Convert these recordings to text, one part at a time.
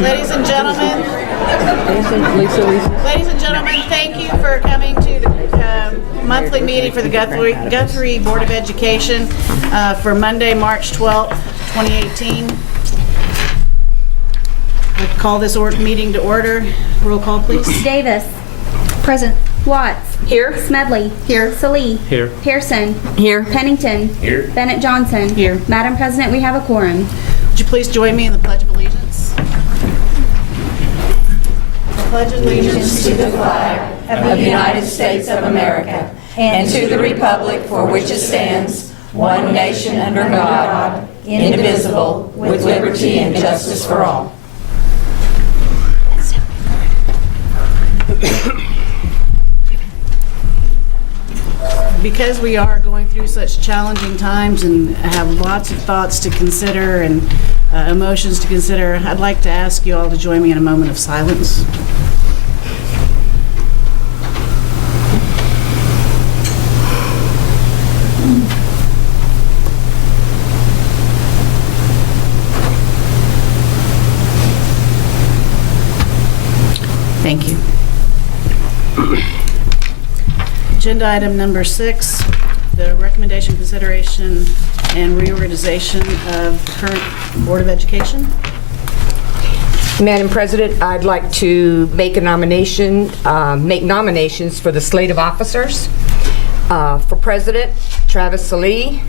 Ladies and gentlemen, thank you for coming to the monthly meeting for the Guthrie Board of Education for Monday, March 12th, 2018. I'd call this meeting to order. Roll call, please. Davis. Present. Watts. Here. Smedley. Here. Salee. Here. Pearson. Here. Pennington. Here. Bennett Johnson. Here. Madam President, we have a quorum. Would you please join me in the Pledge of Allegiance? I pledge allegiance to the flag of the United States of America and to the republic for which it stands, one nation under God, indivisible, with liberty and justice for all. Because we are going through such challenging times and have lots of thoughts to consider and emotions to consider, I'd like to ask you all to join me in a moment of silence. Thank you. Agenda item number 6, the recommendation, consideration, and reorganization of the current Board of Education. Madam President, I'd like to make a nomination, make nominations for the slate of officers. For President, Travis Salee.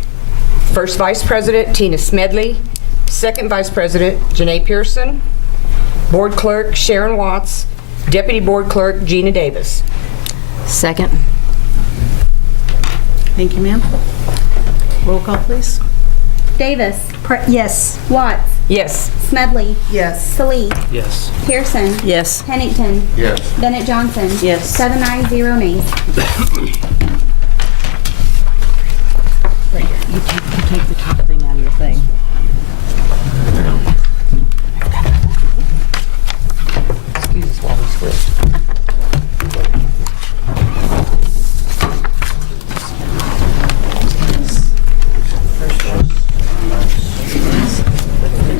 First Vice President, Tina Smedley. Second Vice President, Janae Pearson. Board Clerk, Sharon Watts. Deputy Board Clerk, Gina Davis. Second. Thank you, ma'am. Roll call, please. Davis. Yes. Watts. Yes. Smedley. Yes. Salee. Yes. Pearson. Yes. Pennington. Yes. Bennett Johnson. Yes. 7 ayes, 0 nays. You take the top thing out of your thing. Excuse us while we switch.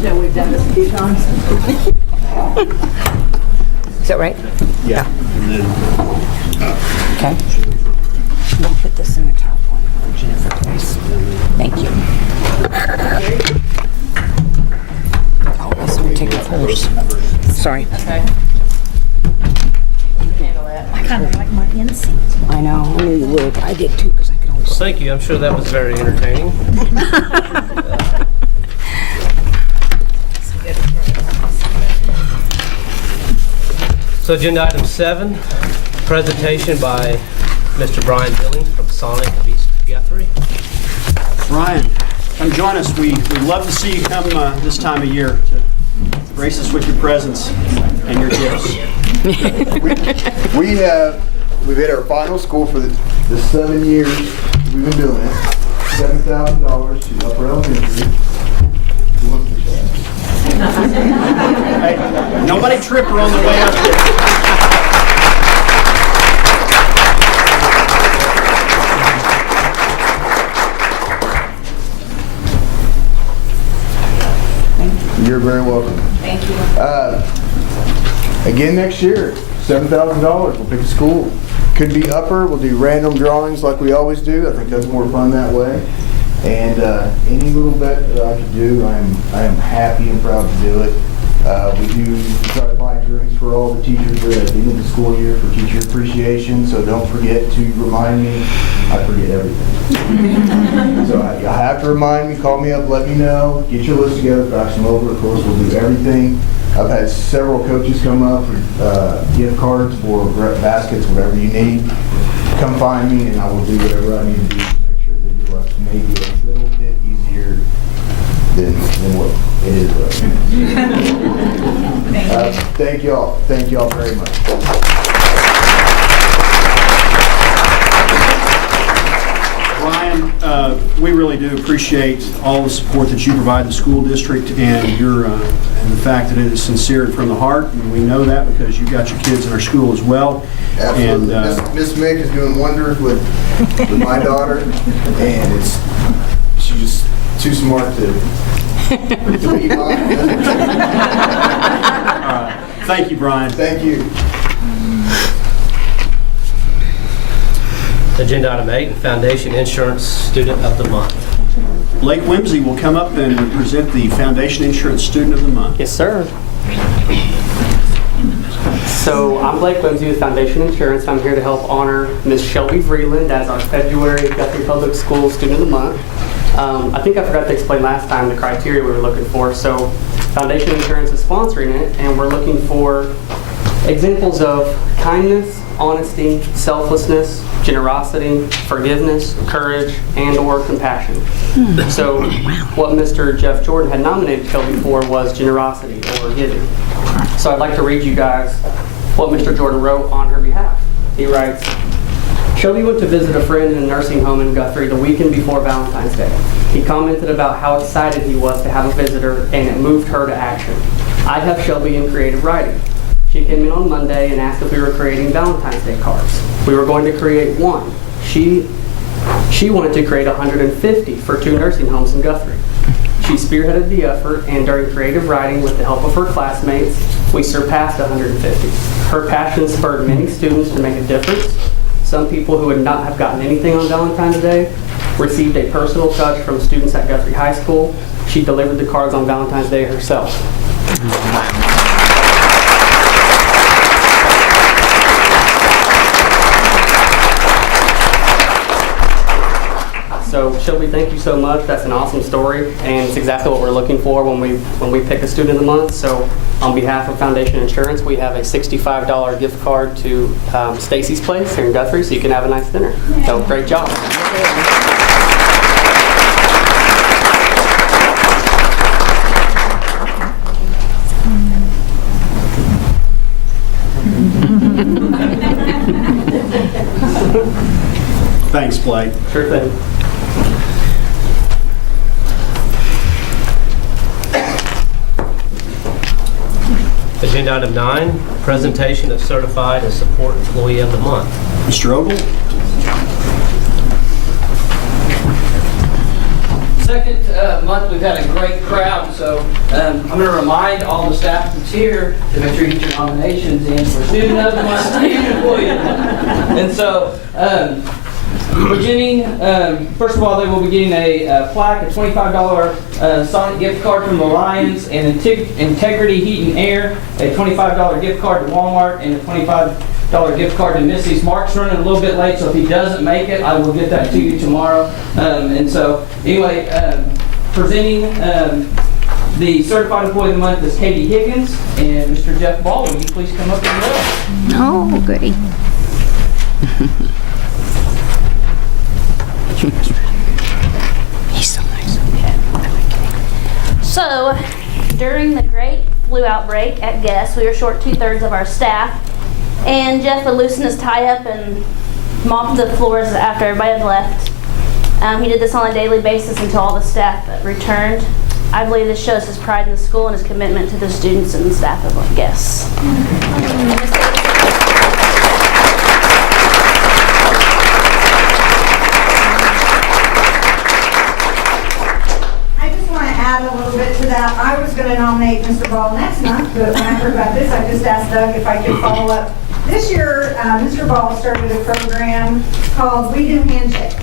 We've done this a few times. Is that right? Yeah. Okay. We'll put this in the top one for Jennifer, please. Thank you. Oh, so we take it first. Sorry. I kind of like my instinct. I know. I knew you would. I did too, because I could always. Well, thank you. I'm sure that was very entertaining. So agenda item 7, presentation by Mr. Brian Billings from Sonic of East Guthrie. Brian, come join us. We love to see you come this time of year to grace us with your presence and your gifts. We've hit our final score for the 7 years we've been doing it. $7,000 to Upper Elementary. Who wants to share? Hey, nobody trip her on the way up there. You're very welcome. Thank you. Again next year, $7,000. We'll pick a school. Could be Upper. We'll do random drawings like we always do. I think that's more fun that way. And any little bit that I could do, I am happy and proud to do it. We try to buy drinks for all the teachers at the end of the school year for teacher appreciation. So don't forget to remind me. I forget everything. So you have to remind me. Call me up. Let me know. Get your list together. Fax them over. Of course, we'll do everything. I've had several coaches come up for gift cards for baskets, whatever you need. Come find me, and I will do whatever I need to do to make sure that your life's maybe a little bit easier than what it is right now. Thank y'all. Thank y'all very much. Brian, we really do appreciate all the support that you provide the school district and your and the fact that it is sincere and from the heart. And we know that because you got your kids in our school as well. Absolutely. And Miss Mick is doing wonders with my daughter, and she's just too smart to be mine. Thank you, Brian. Thank you. Agenda item 8, Foundation Insurance Student of the Month. Blake Whimsy will come up and present the Foundation Insurance Student of the Month. Yes, sir. So I'm Blake Whimsy with Foundation Insurance. I'm here to help honor Ms. Shelby Vreeland as our February Guthrie Public Schools Student of the Month. I think I forgot to explain last time the criteria we were looking for. So Foundation Insurance is sponsoring it, and we're looking for examples of kindness, honesty, selflessness, generosity, forgiveness, courage, and/or compassion. So what Mr. Jeff Jordan had nominated Shelby for was generosity or giving. So I'd like to read you guys what Mr. Jordan wrote on her behalf. He writes, Shelby went to visit a friend in a nursing home in Guthrie the weekend before Valentine's Day. He commented about how excited he was to have a visitor, and it moved her to action. I have Shelby in creative writing. She came in on Monday and asked if we were creating Valentine's Day cards. We were going to create one. She wanted to create 150 for 2 nursing homes in Guthrie. She spearheaded the effort, and during creative writing with the help of her classmates, we surpassed 150. Her passion spurred many students to make a difference. Some people who would not have gotten anything on Valentine's Day received a personal touch from students at Guthrie High School. She delivered the cards on Valentine's Day herself. So Shelby, thank you so much. That's an awesome story, and it's exactly what we're looking for when we pick a student of the month. So on behalf of Foundation Insurance, we have a $65 gift card to Stacy's Place here in Guthrie, so you can have a nice dinner. So great job. Thanks, Blake. Sure thing. Agenda item 9, Presentation of Certified and Support Employee of the Month. Mr. Ogle? Second month, we've had a great crowd, so I'm going to remind all the staff that's here to make sure you get your nominations in for Student of the Month and Employee of the Month. And so, beginning, first of all, they will be getting a plaque, a $25 Sonic gift card from the Lions, and Integrity Heat and Air, a $25 gift card to Walmart, and a $25 gift card to Missy's. Mark's running a little bit late, so if he doesn't make it, I will get that to you tomorrow. And so, anyway, presenting the Certified Employee of the Month is Katie Higgins, and Mr. Jeff Ball. Will you please come up and go? Oh, goody. He's so nice. So, during the great flu outbreak at Guess, we were short 2/3 of our staff, and Jeff would loosen his tie-up and mop the floors after everybody had left. He did this on a daily basis until all the staff returned. I believe this shows his pride in the school and his commitment to the students and staff of Guess. A little bit to that. I was going to nominate Mr. Ball next month, but when I heard about this, I just asked Doug if I could follow up. This year, Mr. Ball started a program called We Do Handshakes.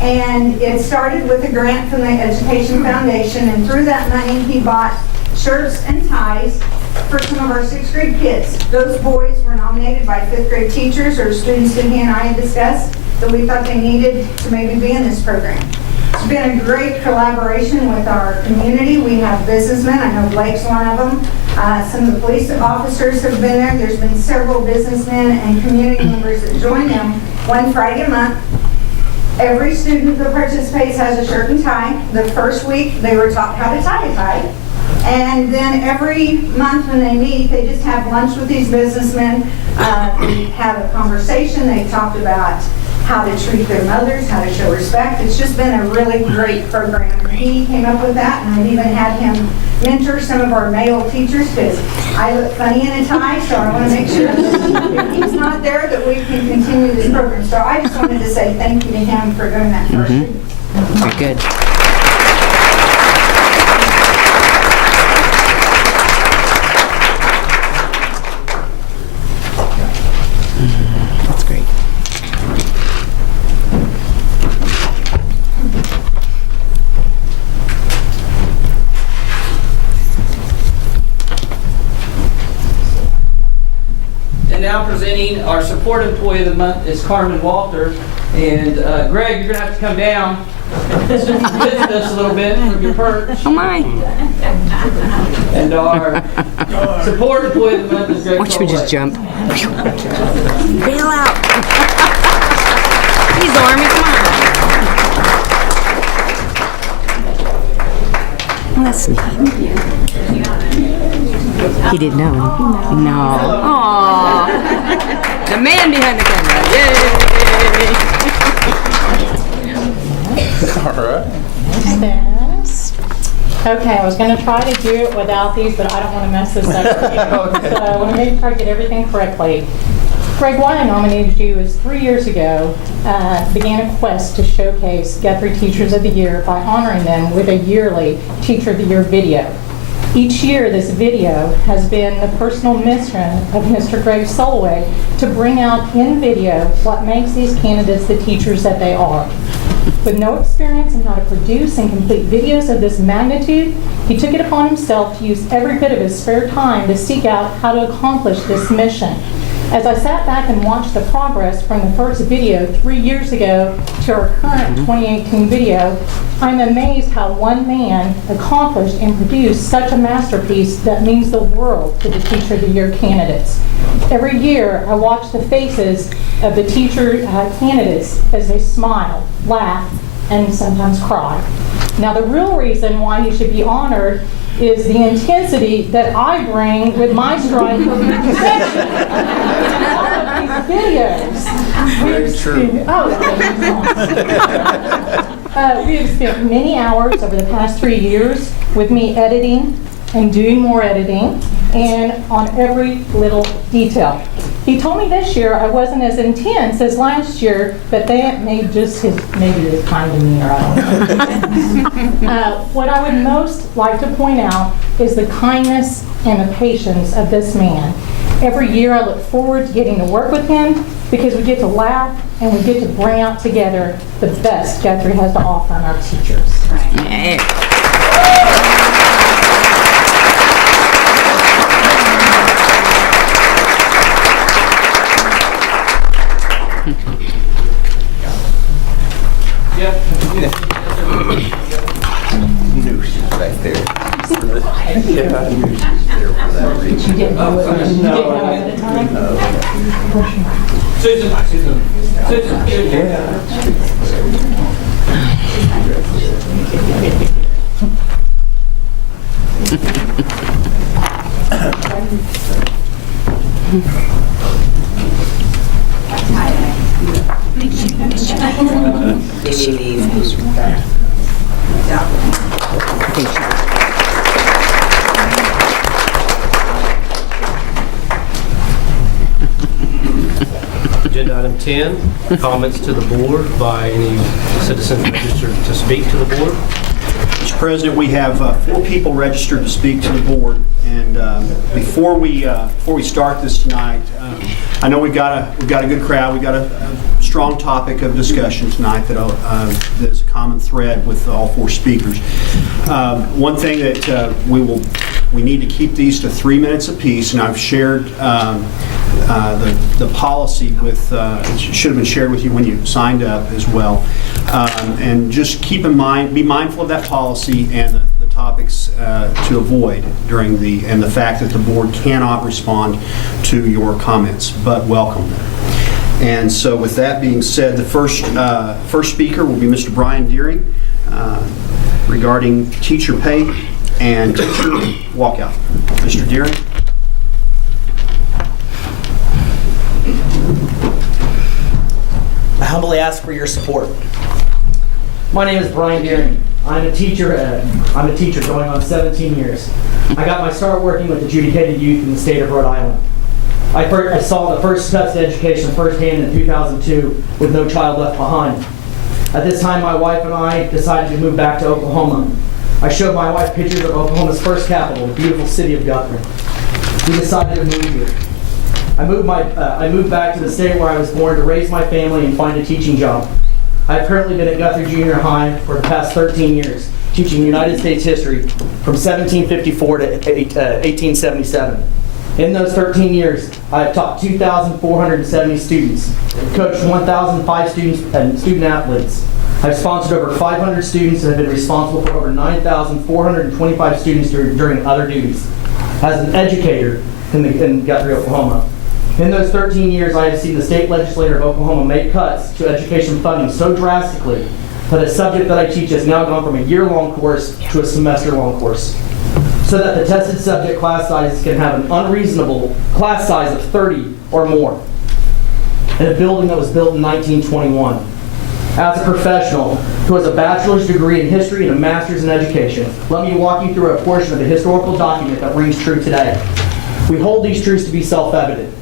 And it started with a grant from the Education Foundation, and through that money, he bought shirts and ties for some of our 6th grade kids. Those boys were nominated by 5th grade teachers or students that he and I had discussed that we thought they needed to maybe be in this program. It's been a great collaboration with our community. We have businessmen. I know Blake's one of them. Some of the police officers have been there. There's been several businessmen and community members that join them one Friday a month. Every student that participates has a shirt and tie. The first week, they were taught how to tie a tie. And then every month when they meet, they just have lunch with these businessmen. They have a conversation. They talked about how to treat their mothers, how to show respect. It's just been a really great program. He came up with that, and I've even had him mentor some of our male teachers because I look funny in a tie, so I want to make sure that if he's not there that we can continue this program. So I just wanted to say thank you to him for doing that first week. Very good. That's great. And now presenting our support employee of the month is Carmen Walter. And Greg, you're gonna have to come down and visit us a little bit from your perch. Oh my. And our support employee of the month is Greg. Watch me just jump. Bail out. He's Army, come on. Oh, that's neat. He didn't know. No. Aww. The man behind the camera. Yay! All right. This. Okay, I was going to try to do it without these, but I don't want to mess this up for you. So I want to try to get everything correctly. Greg, why I nominated you is 3 years ago, began a quest to showcase Guthrie Teachers of the Year by honoring them with a yearly Teacher of the Year video. Each year, this video has been the personal mission of Mr. Greg Soloway to bring out in video what makes these candidates the teachers that they are. With no experience in how to produce and complete videos of this magnitude, he took it upon himself to use every bit of his spare time to seek out how to accomplish this mission. As I sat back and watched the progress from the first video 3 years ago to our current 2018 video, I'm amazed how one man accomplished and produced such a masterpiece that means the world to the Teacher of the Year candidates. Every year, I watch the faces of the teacher candidates as they smile, laugh, and sometimes cry. Now, the real reason why he should be honored is the intensity that I bring with my strive for perfection in all of these videos. Very true. We have spent many hours over the past 3 years with me editing and doing more editing and on every little detail. He told me this year I wasn't as intense as last year, but that may just maybe his kind demeanor, I don't know. What I would most like to point out is the kindness and the patience of this man. Every year I look forward to getting to work with him because we get to laugh and we get to bring out together the best Guthrie has to offer in our teachers. Yeah. Knew she was back there. Yeah, I knew she was there for that reason. You didn't know it ahead of time? Susan. Did she leave? I think she did. Agenda item 10, comments to the board by any citizens registered to speak to the board. Mr. President, we have 4 people registered to speak to the board, and before we start this tonight, I know we've got a good crowd. We've got a strong topic of discussion tonight that is a common thread with all 4 speakers. One thing that we need to keep these to 3 minutes apiece, and I've shared the policy with, it should have been shared with you when you signed up as well. And just keep in mind, be mindful of that policy and the topics to avoid during and the fact that the board cannot respond to your comments, but welcome them. And so with that being said, the first speaker will be Mr. Brian Deering regarding teacher pay and teacher walkout. Mr. Deering. I humbly ask for your support. My name is Brian Deering. I'm a teacher going on 17 years. I got my start working with adjudicated youth in the state of Rhode Island. I saw the first steps to education firsthand in 2002 with No Child Left Behind. At this time, my wife and I decided to move back to Oklahoma. I showed my wife pictures of Oklahoma's first capital, the beautiful city of Guthrie. We decided to move here. I moved back to the state where I was born to raise my family and find a teaching job. I've currently been at Guthrie Junior High for the past 13 years, teaching United States history from 1754 to 1877. In those 13 years, I have taught 2,470 students, coached 1,005 students and student athletes. I've sponsored over 500 students and have been responsible for over 9,425 students during other duties as an educator in Guthrie, Oklahoma. In those 13 years, I have seen the state legislature of Oklahoma make cuts to education funding so drastically that a subject that I teach has now gone from a year-long course to a semester-long course, so that the tested subject class sizes can have an unreasonable class size of 30 or more in a building that was built in 1921. As a professional who has a bachelor's degree in history and a master's in education, let me walk you through a portion of the historical document that rings true today. We hold these truths to be self-evident.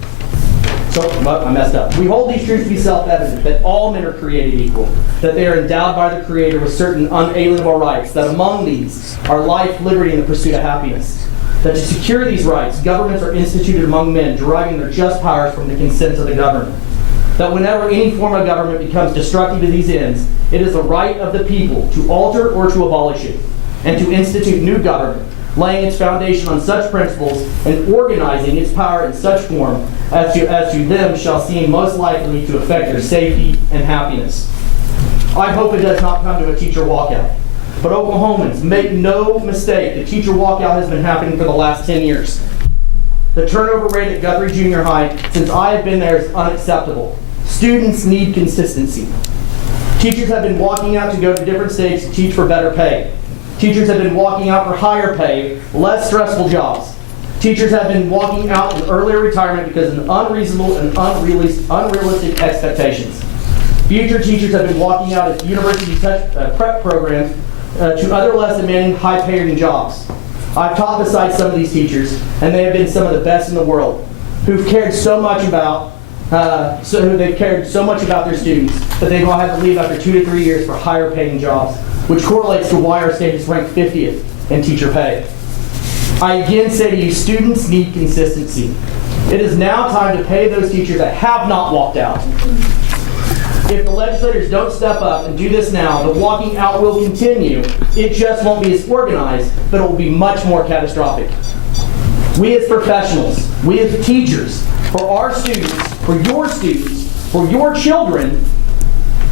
I messed up. We hold these truths to be self-evident, that all men are created equal, that they are endowed by the Creator with certain unalienable rights, that among these are life, liberty, and the pursuit of happiness. That to secure these rights, governments are instituted among men, deriving their just powers from the consent of the governed. That whenever any form of government becomes destructive to these ends, it is the right of the people to alter or to abolish it, and to institute new government, laying its foundation on such principles and organizing its power in such form as to them shall seem most likely to affect their safety and happiness. I hope it does not come to a teacher walkout. But Oklahomans, make no mistake, the teacher walkout has been happening for the last 10 years. The turnover rate at Guthrie Junior High since I have been there is unacceptable. Students need consistency. Teachers have been walking out to go to different states to teach for better pay. Teachers have been walking out for higher pay, less stressful jobs. Teachers have been walking out in earlier retirement because of unreasonable and unrealistic expectations. Future teachers have been walking out of university prep programs to other less demanding, high-paying jobs. I've taught beside some of these teachers, and they have been some of the best in the world, who've cared so much about their students that they've all had to leave after 2 to 3 years for higher-paying jobs, which correlates to why our state is ranked 50th in teacher pay. I again say to you, students need consistency. It is now time to pay those teachers that have not walked out. If the legislators don't step up and do this now, the walking out will continue. It just won't be as organized, but it will be much more catastrophic. We as professionals, we as teachers, for our students, for your children,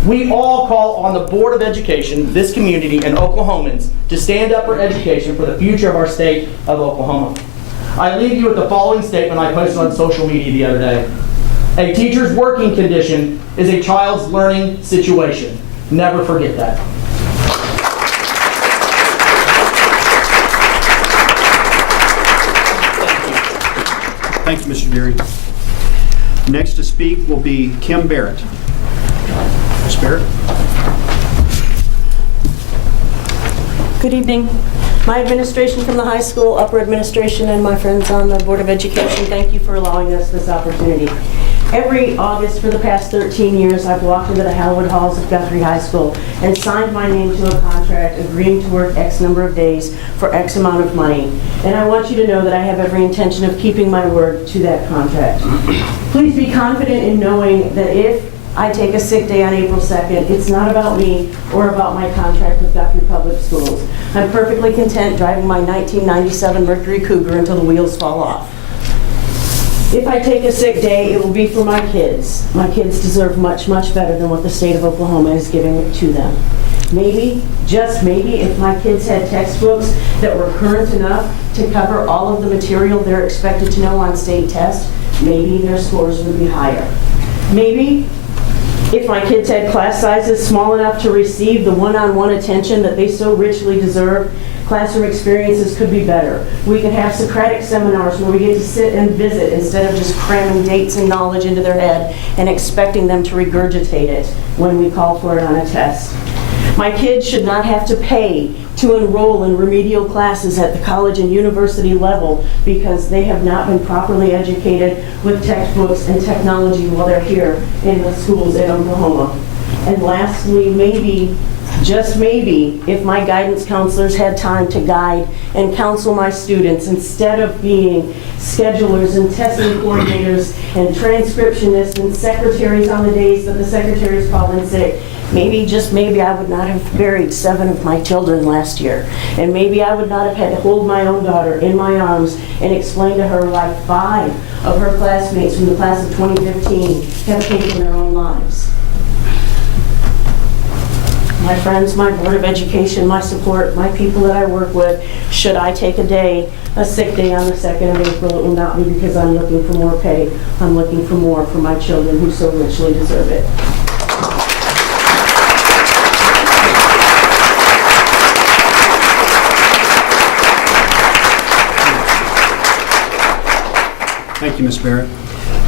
we all call on the Board of Education, this community, and Oklahomans to stand up for education for the future of our state of Oklahoma. I leave you with the following statement I posted on social media the other day. A teacher's working condition is a child's learning situation. Never forget that. Thank you, Mr. Deary. Next to speak will be Kim Barrett. Ms. Barrett. Good evening. My administration from the high school, upper administration, and my friends on the Board of Education, thank you for allowing us this opportunity. Every August for the past 13 years, I've walked into the hallowed halls of Guthrie High School and signed my name to a contract agreeing to work X number of days for X amount of money. And I want you to know that I have every intention of keeping my word to that contract. Please be confident in knowing that if I take a sick day on April 2nd, it's not about me or about my contract with Guthrie Public Schools. I'm perfectly content driving my 1997 Mercury Cougar until the wheels fall off. If I take a sick day, it will be for my kids. My kids deserve much, much better than what the state of Oklahoma is giving to them. Maybe, just maybe, if my kids had textbooks that were current enough to cover all of the material they're expected to know on state tests, maybe their scores would be higher. Maybe, if my kids had class sizes small enough to receive the one-on-one attention that they so richly deserve, classroom experiences could be better. We could have Socratic seminars where we get to sit and visit instead of just cramming dates and knowledge into their head and expecting them to regurgitate it when we call for it on a test. My kids should not have to pay to enroll in remedial classes at the college and university level because they have not been properly educated with textbooks and technology while they're here in the schools in Oklahoma. And lastly, maybe Just maybe, if my guidance counselors had time to guide and counsel my students instead of being schedulers and testing coordinators and transcriptionists and secretaries on the days that the secretaries called in sick, maybe, just maybe, I would not have buried 7 of my children last year. And maybe I would not have had to hold my own daughter in my arms and explain to her why 5 of her classmates from the class of 2015 have taken their own lives. My friends, my Board of Education, my support, my people that I work with, should I take a sick day on the 2nd of April, it will not be because I'm looking for more pay. I'm looking for more for my children who so richly deserve it. Thank you, Ms. Barrett.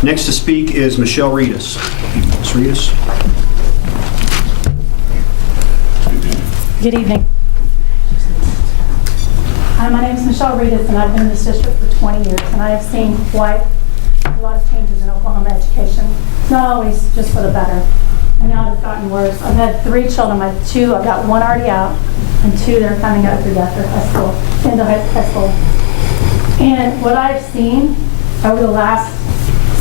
Next to speak is Michelle Reedus. Ms. Reedus. Good evening. Hi, my name is Michelle Reedus, and I've been in this district for 20 years, and I have seen quite a lot of changes in Oklahoma education. Not always just for the better, and now it's gotten worse. I've had 3 children. I've got 1 already out, and 2 that are coming up through after high school, into high school. And what I've seen over the last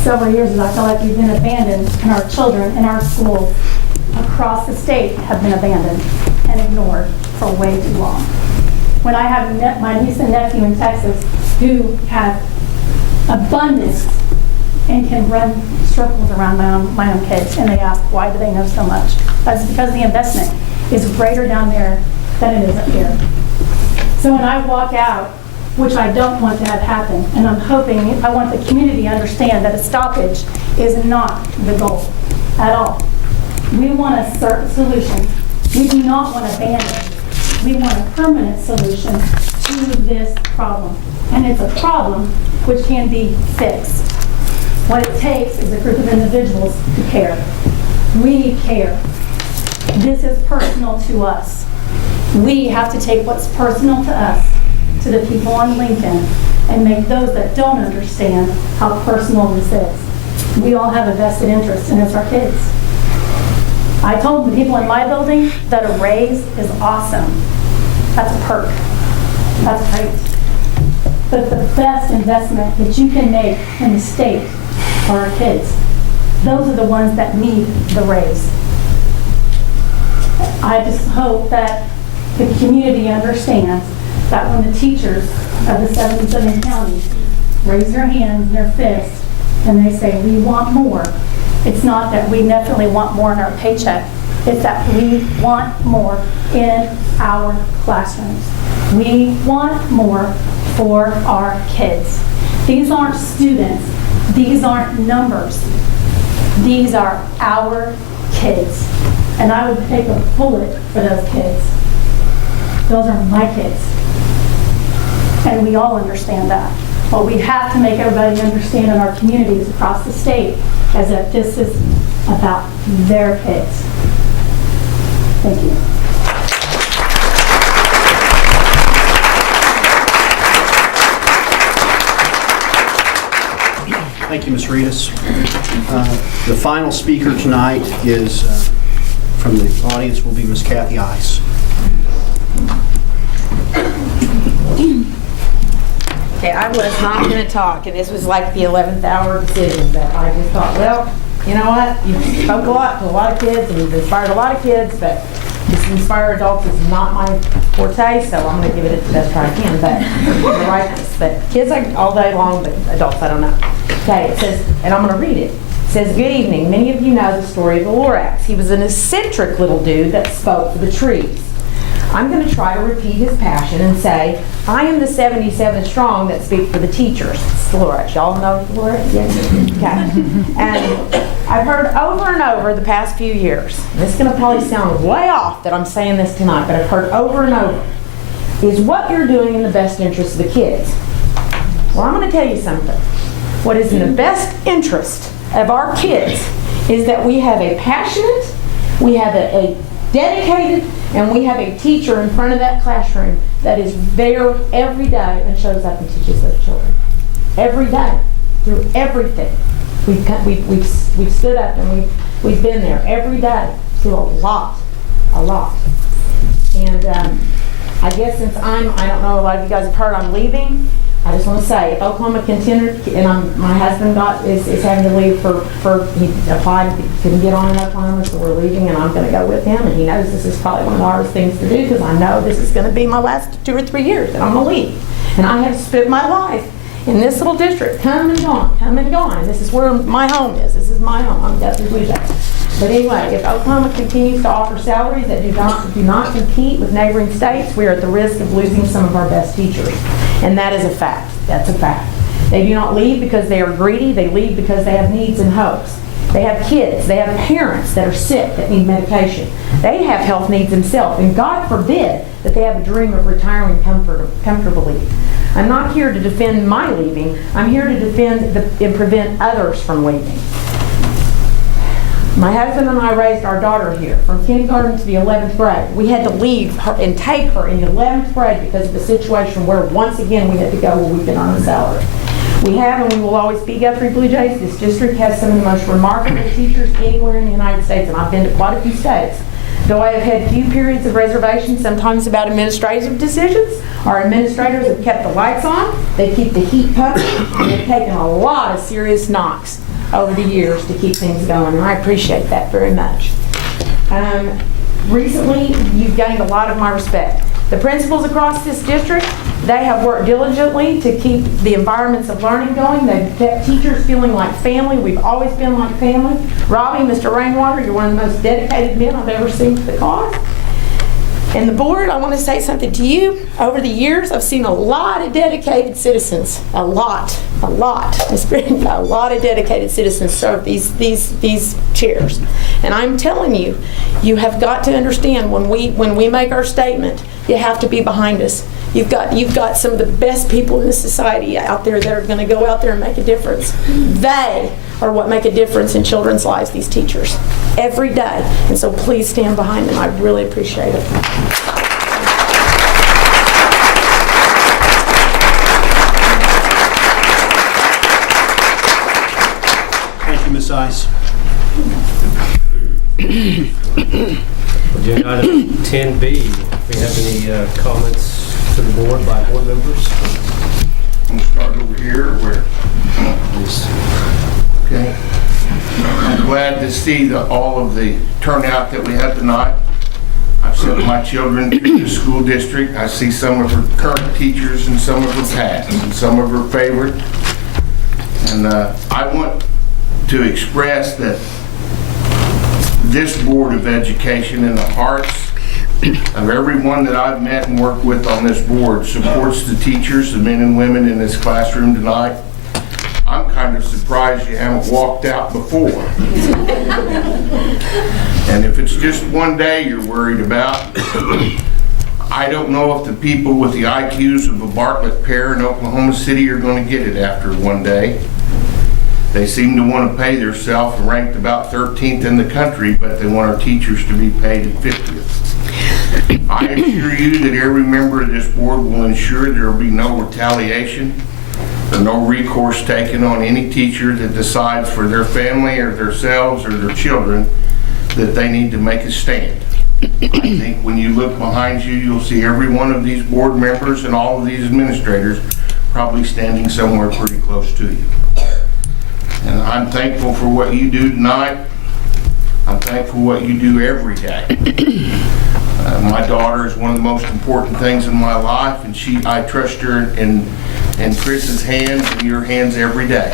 several years is I feel like we've been abandoned, and our children in our schools across the state have been abandoned and ignored for way too long. When I have my niece and nephew in Texas who have abundance and can run circles around my own kids, and they ask, why do they know so much? That's because the investment is greater down there than it is up here. So when I walk out, which I don't want to have happen, and I'm hoping, I want the community to understand that a stoppage is not the goal at all. We want a solution. We do not want a band-aid. We want a permanent solution to this problem. And it's a problem which can be fixed. What it takes is a group of individuals who care. We care. This is personal to us. We have to take what's personal to us to the people on Lincoln and make those that don't understand how personal this is. We all have a vested interest, and it's our kids. I told the people in my building that a raise is awesome. That's a perk. That's great. But the best investment that you can make in the state are our kids. Those are the ones that need the raise. I just hope that the community understands that when the teachers of the 77 counties raise their hands and their fists and they say, we want more, it's not that we definitely want more in our paycheck. It's that we want more in our classrooms. We want more for our kids. These aren't students. These aren't numbers. These are our kids. And I would take a bullet for those kids. Those are my kids. And we all understand that. But we have to make everybody understand in our communities across the state as that this is about their kids. Thank you. Thank you, Ms. Reedus. The final speaker tonight is from the audience will be Ms. Kathy Ice. Okay, I was not going to talk, and this was like the 11th hour decision, but I just thought, well, you know what? You've spoke a lot to a lot of kids, and you've inspired a lot of kids, but this inspire adults is not my forte, so I'm going to give it the best try I can. But right, but kids all day long, but adults, I don't know. Okay, it says, and I'm going to read it. It says, good evening. Many of you know the story of the Lorax. He was an eccentric little dude that spoke for the trees. I'm going to try to repeat his passion and say, I am the 77 strong that speak for the teachers. It's the Lorax. Y'all know the Lorax? Yes? Okay. And I've heard over and over the past few years, and this is going to probably sound way off that I'm saying this tonight, but I've heard over and over, is what you're doing in the best interest of the kids. Well, I'm going to tell you something. What is in the best interest of our kids is that we have a passionate, we have a dedicated, and we have a teacher in front of that classroom that is there every day and shows up and teaches those children. Every day, through everything. We've stood up and we've been there every day through a lot. And I guess since I don't know, a lot of you guys have heard I'm leaving. I just want to say, if Oklahoma contender, and my husband is having to leave he applied, couldn't get on in Oklahoma, so we're leaving, and I'm going to go with him. And he knows this is probably one of the hardest things to do, because I know this is going to be my last 2 or 3 years that I'm going to leave. And I have spent my life in this little district, come and gone, come and gone. This is where my home is. This is my home. I'm Guthrie Blue Jays. But anyway, if Oklahoma continues to offer salaries that do not compete with neighboring states, we are at the risk of losing some of our best teachers. And that is a fact. That's a fact. They do not leave because they are greedy. They leave because they have needs and hopes. They have kids. They have parents that are sick that need medication. They have health needs themselves. And God forbid that they have a dream of retiring comfortably. I'm not here to defend my leaving. I'm here to defend and prevent others from leaving. My husband and I raised our daughter here from kindergarten to the 11th grade. We had to leave her and take her in the 11th grade because of the situation where once again we had to go where we could earn a salary. We have and we will always be Guthrie Blue Jays. This district has some of the most remarkable teachers anywhere in the United States, and I've been to quite a few states. Though I have had few periods of reservation, sometimes about administrative decisions, our administrators have kept the lights on, they keep the heat pumping, and they've taken a lot of serious knocks over the years to keep things going, and I appreciate that very much. Recently, you've gained a lot of my respect. The principals across this district, they have worked diligently to keep the environments of learning going. They've kept teachers feeling like family. We've always been like family. Robbie, Mr. Rainwater, you're one of the most dedicated men I've ever seen to the cause. And the board, I want to say something to you. Over the years, I've seen a lot of dedicated citizens, a lot. It's been a lot of dedicated citizens serve these chairs. And I'm telling you, you have got to understand when we make our statement, you have to be behind us. You've got some of the best people in the society out there that are going to go out there and make a difference. They are what make a difference in children's lives, these teachers, every day. And so please stand behind them. I really appreciate it. Thank you, Ms. Ice. Agenda item 10B, if we have any comments to the board by board members? I'm going to start over here where, okay. I'm glad to see all of the turnout that we had tonight. I've sent my children to the school district. I see some of her current teachers and some of her past and some of her favorite. And I want to express that this Board of Education in the hearts of everyone that I've met and worked with on this board supports the teachers, the men and women in this classroom tonight. I'm kind of surprised you haven't walked out before. And if it's just one day you're worried about, I don't know if the people with the IQs of a Bartlett pair in Oklahoma City are going to get it after one day. They seem to want to pay themselves ranked about 13th in the country, but they want our teachers to be paid at 50th. I assure you that every member of this board will ensure there will be no retaliation or no recourse taken on any teacher that decides for their family or themselves or their children that they need to make a stand. I think when you look behind you, you'll see every one of these board members and all of these administrators probably standing somewhere pretty close to you. And I'm thankful for what you do tonight. I'm thankful for what you do every day. My daughter is one of the most important things in my life, and I trust her in Chris's hands and your hands every day.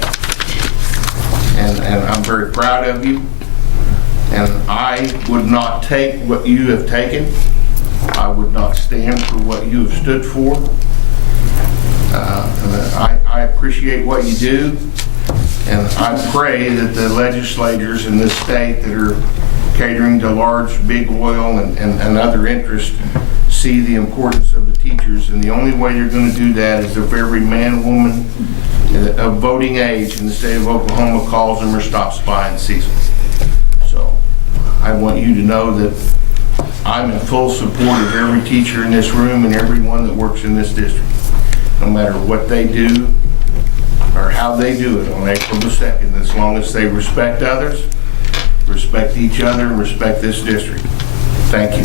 And I'm very proud of you. And I would not take what you have taken. I would not stand for what you have stood for. I appreciate what you do. And I pray that the legislators in this state that are catering to large, big oil and other interests see the importance of the teachers. And the only way you're going to do that is if every man, woman of voting age in the state of Oklahoma calls them or stops by and sees them. So I want you to know that I'm in full support of every teacher in this room and everyone that works in this district, no matter what they do or how they do it on April the 2nd, as long as they respect others, respect each other, and respect this district. Thank you.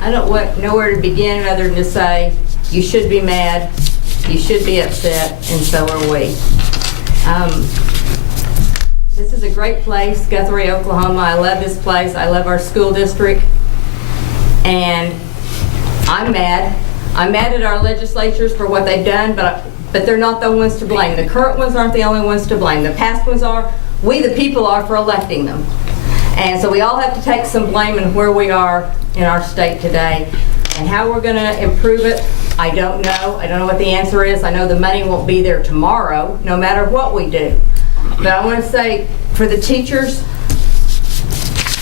I don't know where to begin other than to say, you should be mad, you should be upset, and so are we. This is a great place, Guthrie, Oklahoma. I love this place. I love our school district. And I'm mad. I'm mad at our legislatures for what they've done, but they're not the ones to blame. The current ones aren't the only ones to blame. The past ones are. We, the people, are for electing them. And so we all have to take some blame in where we are in our state today. And how we're going to improve it, I don't know. I don't know what the answer is. I know the money won't be there tomorrow, no matter what we do. But I want to say, for the teachers,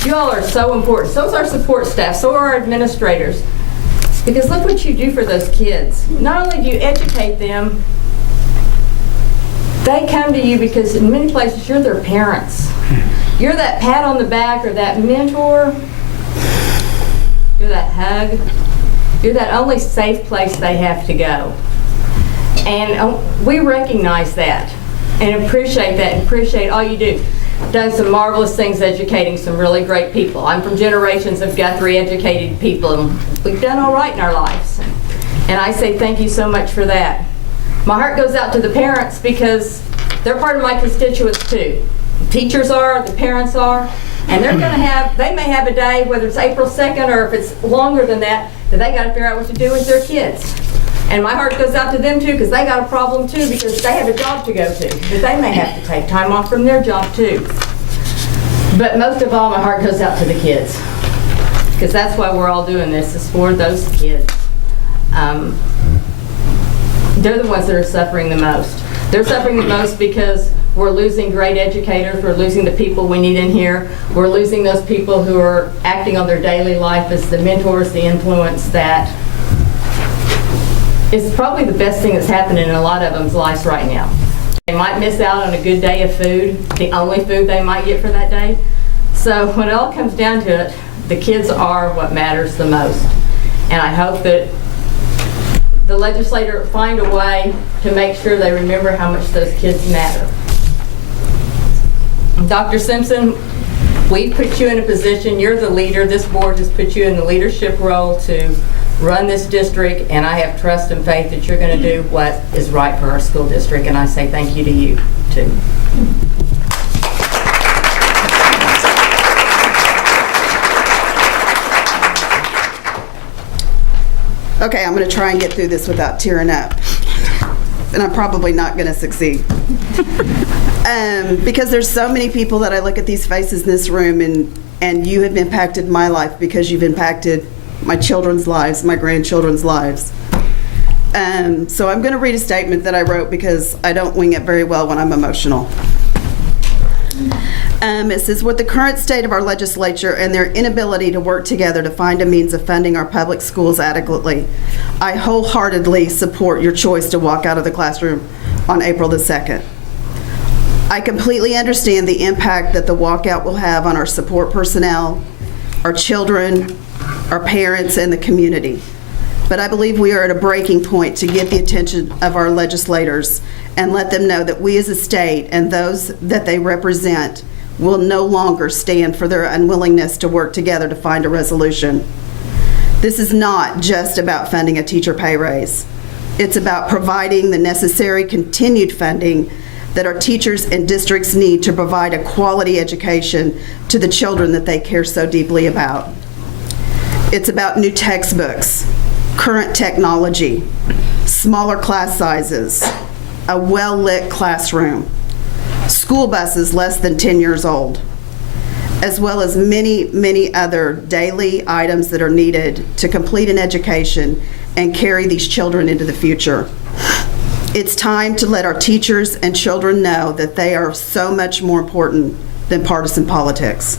you all are so important. So is our support staff. So are our administrators. Because look what you do for those kids. Not only do you educate them, they come to you because in many places you're their parents. You're that pat on the back or that mentor. You're that hug. You're that only safe place they have to go. And we recognize that and appreciate that and appreciate all you do. Done some marvelous things educating some really great people. I'm from generations of Guthrie educated people, and we've done all right in our lives. And I say thank you so much for that. My heart goes out to the parents because they're part of my constituents too. The teachers are, the parents are, and they're going to have, they may have a day, whether it's April 2nd or if it's longer than that they got to figure out what to do with their kids. And my heart goes out to them too because they got a problem too because they have a job to go to. Because they may have to take time off from their job too. But most of all, my heart goes out to the kids. Because that's why we're all doing this, is for those kids. They're the ones that are suffering the most. They're suffering the most because we're losing great educators, we're losing the people we need in here, we're losing those people who are acting on their daily life as the mentors, the influence that is probably the best thing that's happening in a lot of them's lives right now. They might miss out on a good day of food, the only food they might get for that day. So when it all comes down to it, the kids are what matters the most. And I hope that the legislator find a way to make sure they remember how much those kids matter. Dr. Simpson, we've put you in a position, you're the leader, this board has put you in the leadership role to run this district, and I have trust and faith that you're going to do what is right for our school district, and I say thank you to you, too. Okay, I'm going to try and get through this without tearing up. And I'm probably not going to succeed. Because there's so many people that I look at these faces in this room, and you have impacted my life because you've impacted my children's lives, my grandchildren's lives. So I'm going to read a statement that I wrote because I don't wing it very well when I'm emotional. It says, with the current state of our legislature and their inability to work together to find a means of funding our public schools adequately, I wholeheartedly support your choice to walk out of the classroom on April the 2nd. I completely understand the impact that the walkout will have on our support personnel, our children, our parents, and the community. But I believe we are at a breaking point to get the attention of our legislators and let them know that we as a state and those that they represent will no longer stand for their unwillingness to work together to find a resolution. This is not just about funding a teacher pay raise. It's about providing the necessary continued funding that our teachers and districts need to provide a quality education to the children that they care so deeply about. It's about new textbooks, current technology, smaller class sizes, a well-lit classroom, school buses less than 10 years old, as well as many, many other daily items that are needed to complete an education and carry these children into the future. It's time to let our teachers and children know that they are so much more important than partisan politics.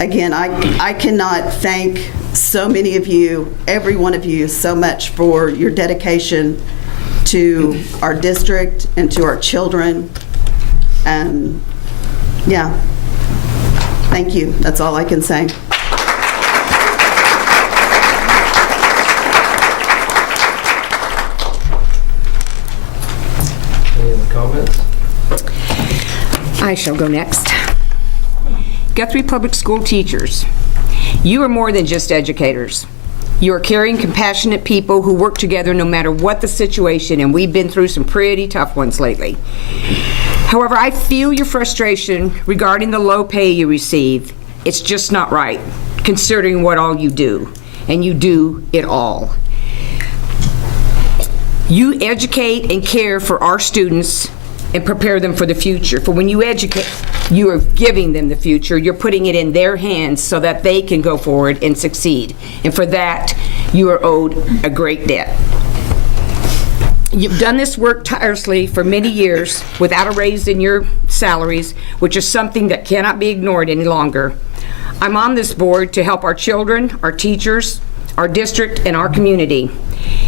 Again, I cannot thank so many of you, every one of you, so much for your dedication to our district and to our children. Yeah, thank you. That's all I can say. Any other comments? I shall go next. Guthrie Public School teachers, you are more than just educators. You are caring, compassionate people who work together no matter what the situation, and we've been through some pretty tough ones lately. However, I feel your frustration regarding the low pay you receive. It's just not right, considering what all you do, and you do it all. You educate and care for our students and prepare them for the future. For when you educate, you are giving them the future. You're putting it in their hands so that they can go forward and succeed. And for that, you are owed a great debt. You've done this work tirelessly for many years without a raise in your salaries, which is something that cannot be ignored any longer. I'm on this board to help our children, our teachers, our district, and our community.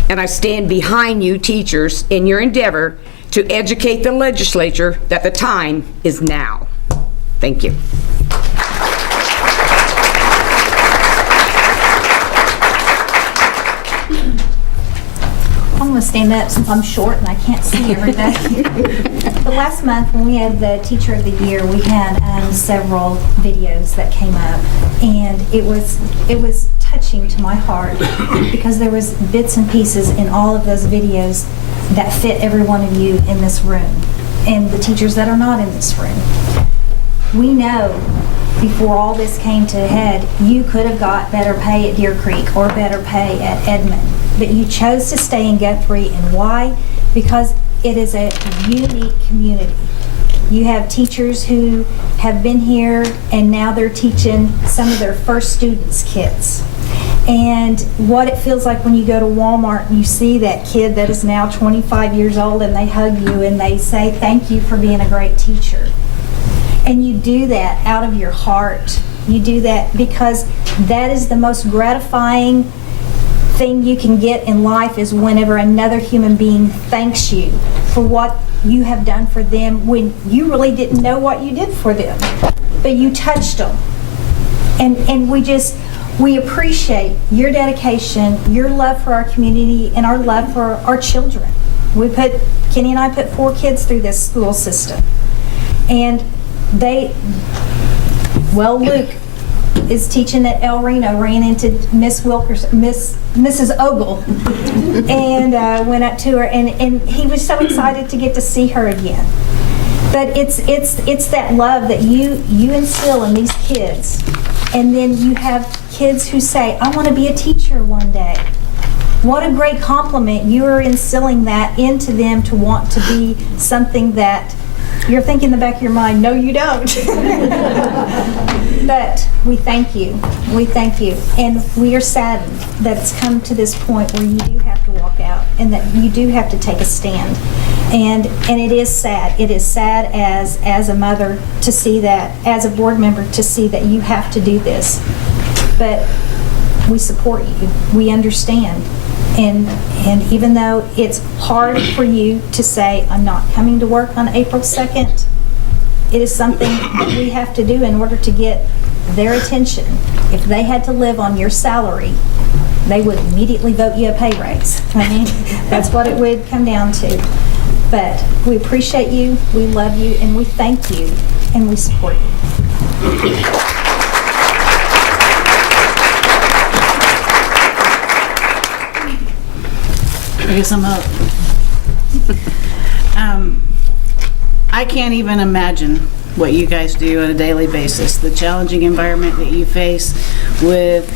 And I stand behind you teachers in your endeavor to educate the legislature that the time is now. Thank you. I'm going to stand up since I'm short and I can't see everybody. But last month when we had the Teacher of the Year, we had several videos that came up, and it was touching to my heart because there was bits and pieces in all of those videos that fit every one of you in this room and the teachers that are not in this room. We know before all this came to a head, you could have got better pay at Deer Creek or better pay at Edmond, but you chose to stay in Guthrie. And why? Because it is a unique community. You have teachers who have been here and now they're teaching some of their first students' kids. And what it feels like when you go to Walmart and you see that kid that is now 25 years old and they hug you and they say, thank you for being a great teacher. And you do that out of your heart. You do that because that is the most gratifying thing you can get in life, is whenever another human being thanks you for what you have done for them when you really didn't know what you did for them, but you touched them. And we appreciate your dedication, your love for our community, and our love for our children. Kenny and I put 4 kids through this school system. And Luke is teaching at El Reno, ran into Mrs. Ogle, and went up to her, and he was so excited to get to see her again. But it's that love that you instill in these kids, and then you have kids who say, I want to be a teacher one day. What a great compliment. You are instilling that into them to want to be something that you're thinking in the back of your mind, no, you don't. But we thank you. We thank you. And we are saddened that it's come to this point where you do have to walk out and that you do have to take a stand. And it is sad. It is sad as a mother to see that, as a board member to see that you have to do this. But we support you. We understand. And even though it's hard for you to say, I'm not coming to work on April 2nd, it is something that we have to do in order to get their attention. If they had to live on your salary, they would immediately vote you a pay raise. I mean, that's what it would come down to. But we appreciate you, we love you, and we thank you, and we support you. I guess I'm up. I can't even imagine what you guys do on a daily basis, the challenging environment that you face with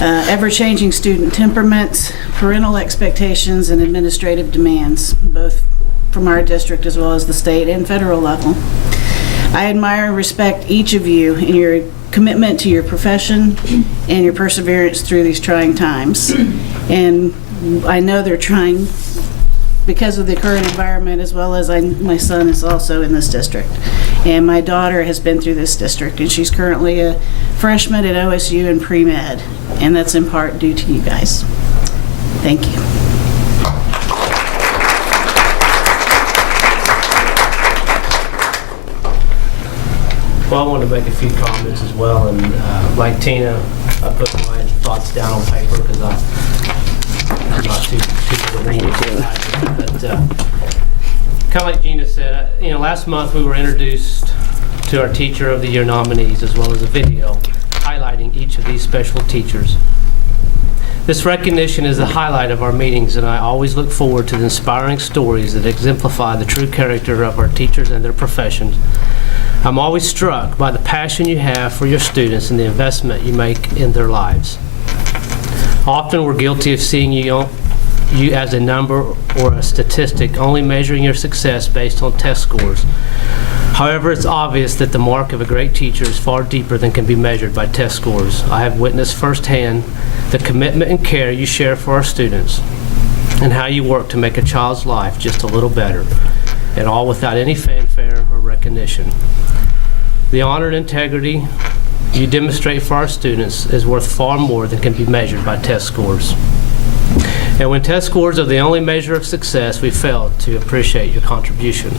ever-changing student temperaments, parental expectations, and administrative demands, both from our district as well as the state and federal level. I admire and respect each of you in your commitment to your profession and your perseverance through these trying times. And I know they're trying because of the current environment, as well as my son is also in this district. And my daughter has been through this district, and she's currently a freshman at OSU in pre-med, and that's in part due to you guys. Thank you. Well, I wanted to make a few comments as well, and like Tina, I put my thoughts down on paper because I'm not too but kind of like Gina said, last month we were introduced to our Teacher of the Year nominees, as well as a video highlighting each of these special teachers. This recognition is the highlight of our meetings, and I always look forward to the inspiring stories that exemplify the true character of our teachers and their professions. I'm always struck by the passion you have for your students and the investment you make in their lives. Often we're guilty of seeing you as a number or a statistic, only measuring your success based on test scores. However, it's obvious that the mark of a great teacher is far deeper than can be measured by test scores. I have witnessed firsthand the commitment and care you share for our students and how you work to make a child's life just a little better, and all without any fanfare or recognition. The honor and integrity you demonstrate for our students is worth far more than can be measured by test scores. And when test scores are the only measure of success, we fail to appreciate your contribution.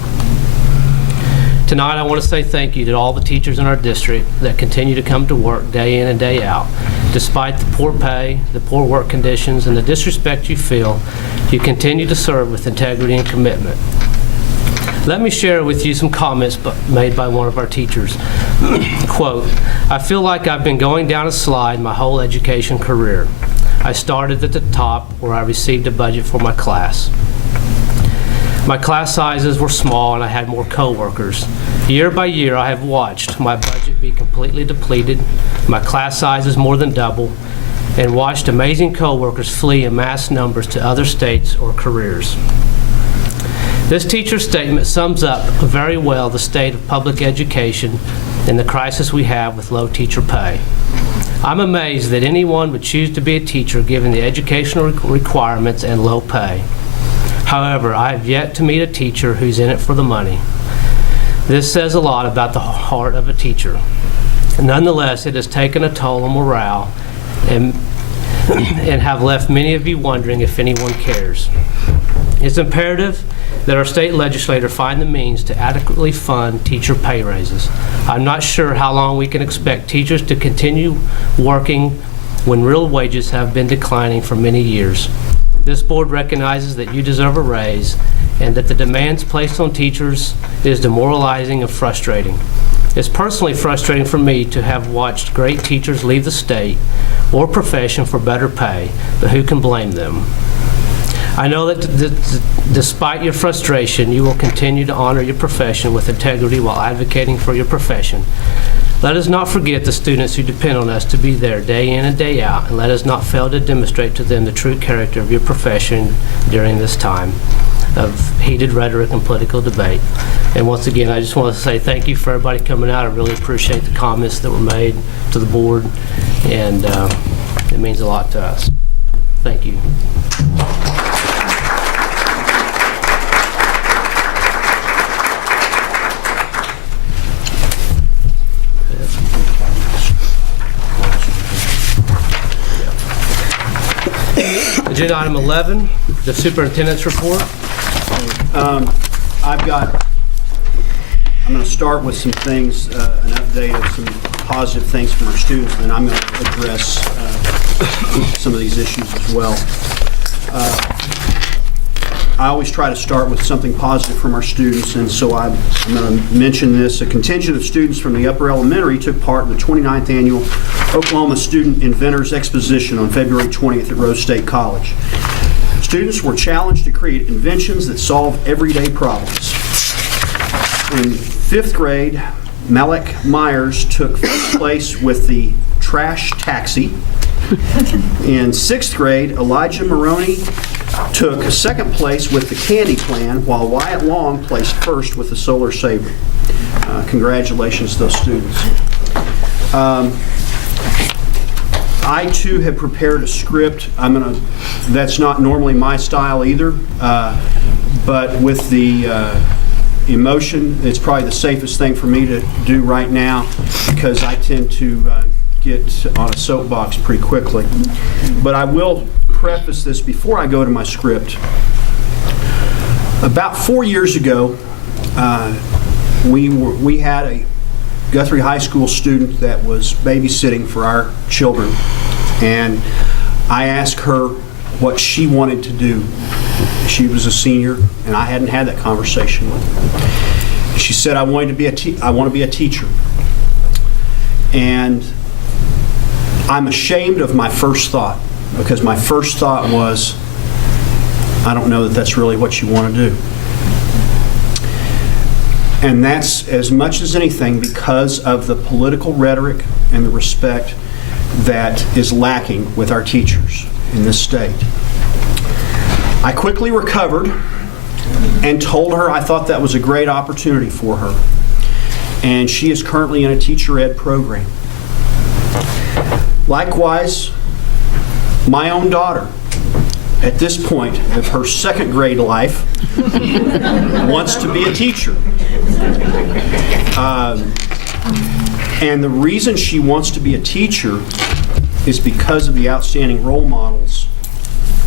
Tonight, I want to say thank you to all the teachers in our district that continue to come to work day in and day out. Despite the poor pay, the poor work conditions, and the disrespect you feel, you continue to serve with integrity and commitment. Let me share with you some comments made by one of our teachers. Quote, "I feel like I've been going down a slide my whole education career. I started at the top where I received a budget for my class. My class sizes were small and I had more co-workers. Year by year, I have watched my budget be completely depleted, my class sizes more than double, and watched amazing co-workers flee in mass numbers to other states or careers." This teacher's statement sums up very well the state of public education and the crisis we have with low teacher pay. I'm amazed that anyone would choose to be a teacher given the educational requirements and low pay. However, I have yet to meet a teacher who's in it for the money. This says a lot about the heart of a teacher. Nonetheless, it has taken a toll on morale and have left many of you wondering if anyone cares. It's imperative that our state legislature find the means to adequately fund teacher pay raises. I'm not sure how long we can expect teachers to continue working when real wages have been declining for many years. This board recognizes that you deserve a raise and that the demands placed on teachers is demoralizing and frustrating. It's personally frustrating for me to have watched great teachers leave the state or profession for better pay, but who can blame them? I know that despite your frustration, you will continue to honor your profession with integrity while advocating for your profession. Let us not forget the students who depend on us to be there day in and day out, and let us not fail to demonstrate to them the true character of your profession during this time of heated rhetoric and political debate. And once again, I just want to say thank you for everybody coming out. I really appreciate the comments that were made to the board, and it means a lot to us. Thank you. Agenda item 11, the superintendent's report. I'm going to start with some things, an update of some positive things from our students, and then I'm going to address some of these issues as well. I always try to start with something positive from our students, and so I'm going to mention this. A contingent of students from the upper elementary took part in the 29th annual Oklahoma Student Inventors Exposition on February 20th at Rose State College. Students were challenged to create inventions that solve everyday problems. In 5th grade, Malek Myers took first place with the trash taxi. In 6th grade, Elijah Maroney took second place with the candy plan, while Wyatt Long placed first with the solar saver. Congratulations to those students. I too have prepared a script. That's not normally my style either, but with the emotion, it's probably the safest thing for me to do right now, because I tend to get on a soapbox pretty quickly. But I will preface this before I go to my script. About 4 years ago, we had a Guthrie High School student that was babysitting for our children, and I asked her what she wanted to do. She was a senior, and I hadn't had that conversation with her. She said, I want to be a teacher. And I'm ashamed of my first thought, because my first thought was, I don't know that that's really what you want to do. And that's, as much as anything, because of the political rhetoric and the respect that is lacking with our teachers in this state. I quickly recovered and told her I thought that was a great opportunity for her. And she is currently in a teacher ed program. Likewise, my own daughter, at this point of her second grade life, wants to be a teacher. And the reason she wants to be a teacher is because of the outstanding role models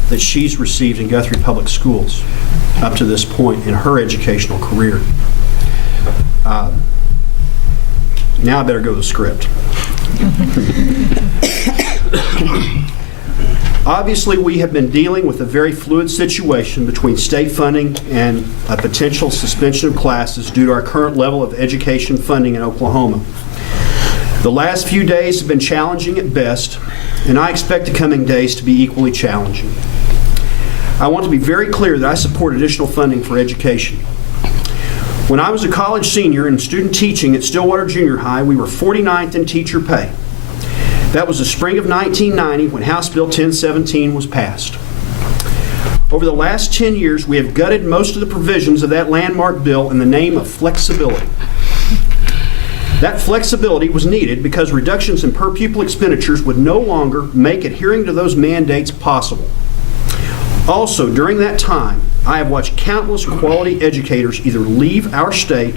that she's received in Guthrie Public Schools up to this point in her educational career. Now I better go to the script. Obviously, we have been dealing with a very fluid situation between state funding and a potential suspension of classes due to our current level of education funding in Oklahoma. The last few days have been challenging at best, and I expect the coming days to be equally challenging. I want to be very clear that I support additional funding for education. When I was a college senior in student teaching at Stillwater Junior High, we were 49th in teacher pay. That was the spring of 1990 when House Bill 1017 was passed. Over the last 10 years, we have gutted most of the provisions of that landmark bill in the name of flexibility. That flexibility was needed because reductions in per pupil expenditures would no longer make adhering to those mandates possible. Also, during that time, I have watched countless quality educators either leave our state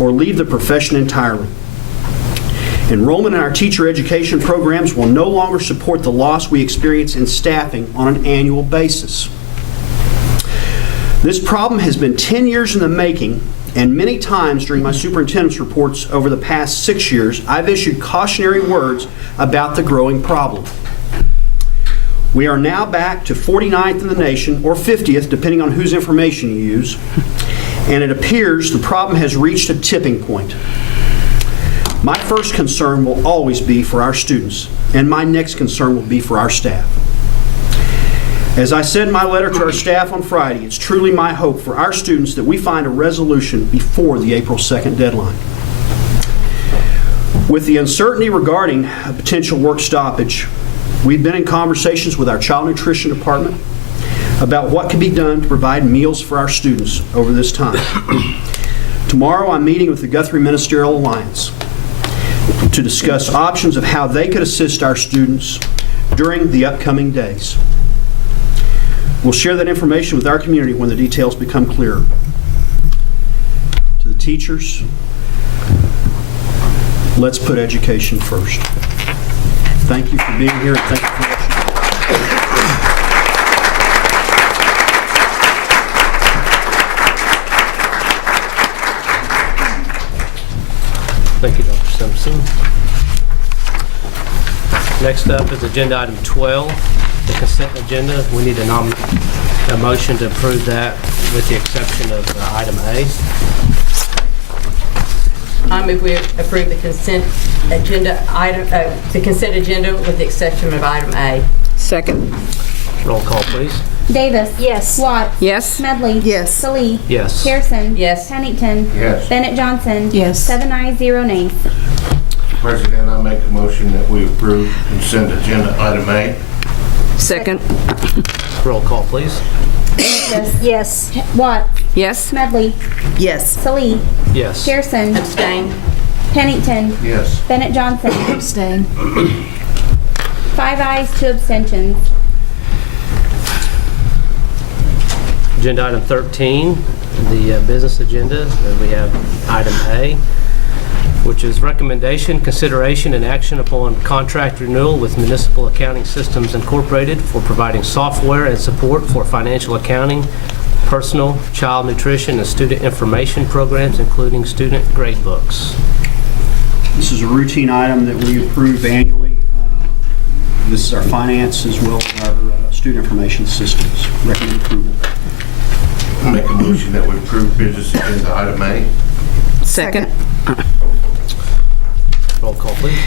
or leave the profession entirely. Enrollment in our teacher education programs will no longer support the loss we experience in staffing on an annual basis. This problem has been 10 years in the making, and many times during my superintendent's reports over the past 6 years, I've issued cautionary words about the growing problem. We are now back to 49th in the nation, or 50th, depending on whose information you use, and it appears the problem has reached a tipping point. My first concern will always be for our students, and my next concern will be for our staff. As I said in my letter to our staff on Friday, it's truly my hope for our students that we find a resolution before the April 2nd deadline. With the uncertainty regarding a potential work stoppage, we've been in conversations with our child nutrition department about what can be done to provide meals for our students over this time. Tomorrow I'm meeting with the Guthrie Ministerial Alliance to discuss options of how they could assist our students during the upcoming days. We'll share that information with our community when the details become clearer. To the teachers, let's put education first. Thank you for being here, and thank you for watching. Thank you, Dr. Simpson. Next up is agenda item 12, the consent agenda. We need a motion to approve that with the exception of item A. I move we approve the consent agenda with the exception of item A. Second. Roll call, please. Davis. Yes. Watts. Yes. Smedley. Yes. Salee. Yes. Pearson. Yes. Pennington. Yes. Bennett Johnson. Yes. 7 ayes, 0 nays. President, I make a motion that we approve consent agenda item A. Second. Roll call, please. Davis. Yes. Watts. Yes. Smedley. Yes. Salee. Yes. Pearson. Abstain. Pennington. Yes. Bennett Johnson. Abstain. 5 ayes, 2 abstentions. Agenda item 13, the business agenda. We have item A, which is recommendation, consideration, and action upon contract renewal with Municipal Accounting Systems Incorporated for providing software and support for financial accounting, personal, child nutrition, and student information programs, including student grade books. This is a routine item that we approve annually. This is our finance as well as our student information systems. Recommend approval. I make a motion that we approve business agenda item A. Second. Roll call, please.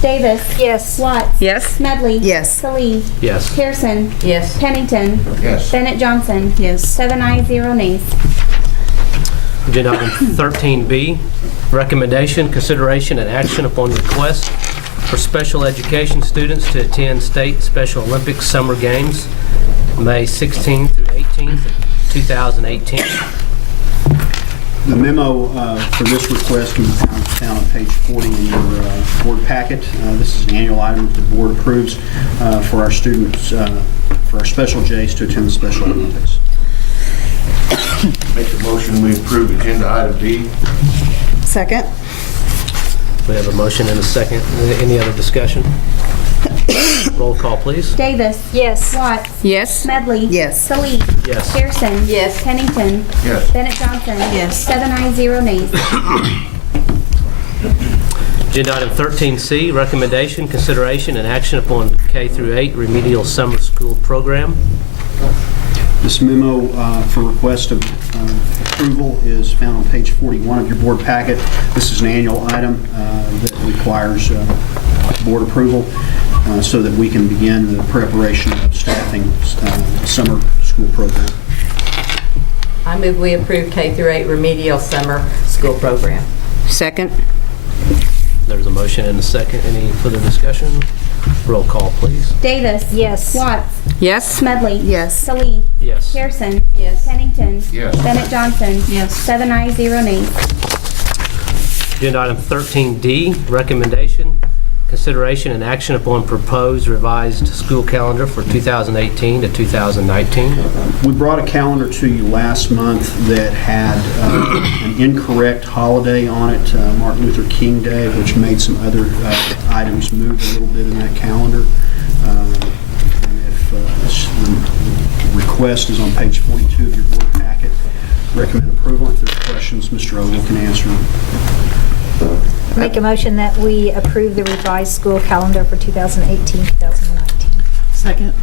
Davis. Yes. Watts. Yes. Medley. Yes. Salee. Yes. Pearson. Yes. Pennington. Yes. Bennett Johnson. Yes. 7 ayes, 0 nays. Agenda item 13B, recommendation, consideration, and action upon request for special education students to attend State Special Olympics Summer Games, May 16th through 18th, 2018. The memo for this request can be found on page 40 in your board packet. This is an annual item that the board approves for our students, for our special Js to attend the Special Olympics. Make a motion, we approve agenda item D. Second. We have a motion and a second. Any other discussion? Roll call, please. Davis. Yes. Watts. Yes. Medley. Yes. Salee. Yes. Pearson. Yes. Pennington. Yes. Bennett Johnson. Yes. 7 ayes, 0 nays. Agenda item 13C, recommendation, consideration, and action upon K through 8 remedial summer school program. This memo for request of approval is found on page 41 of your board packet. This is an annual item that requires board approval so that we can begin the preparation of staffing summer school program. I move we approve K through 8 remedial summer school program. Second. There's a motion and a second. Any further discussion? Roll call, please. Davis. Yes. Watts. Yes. Smedley. Yes. Salee. Yes. Pearson. Yes. Pennington. Yes. Bennett Johnson. Yes. 7 ayes, 0 nays. Agenda item 13D, recommendation, consideration, and action upon proposed revised school calendar for 2018 to 2019. We brought a calendar to you last month that had an incorrect holiday on it, Martin Luther King Day, which made some other items move a little bit in that calendar. And if the request is on page 42 of your board packet, recommend approval. If there's questions, Mr. Ogle can answer them. Make a motion that we approve the revised school calendar for 2018-2019. Second.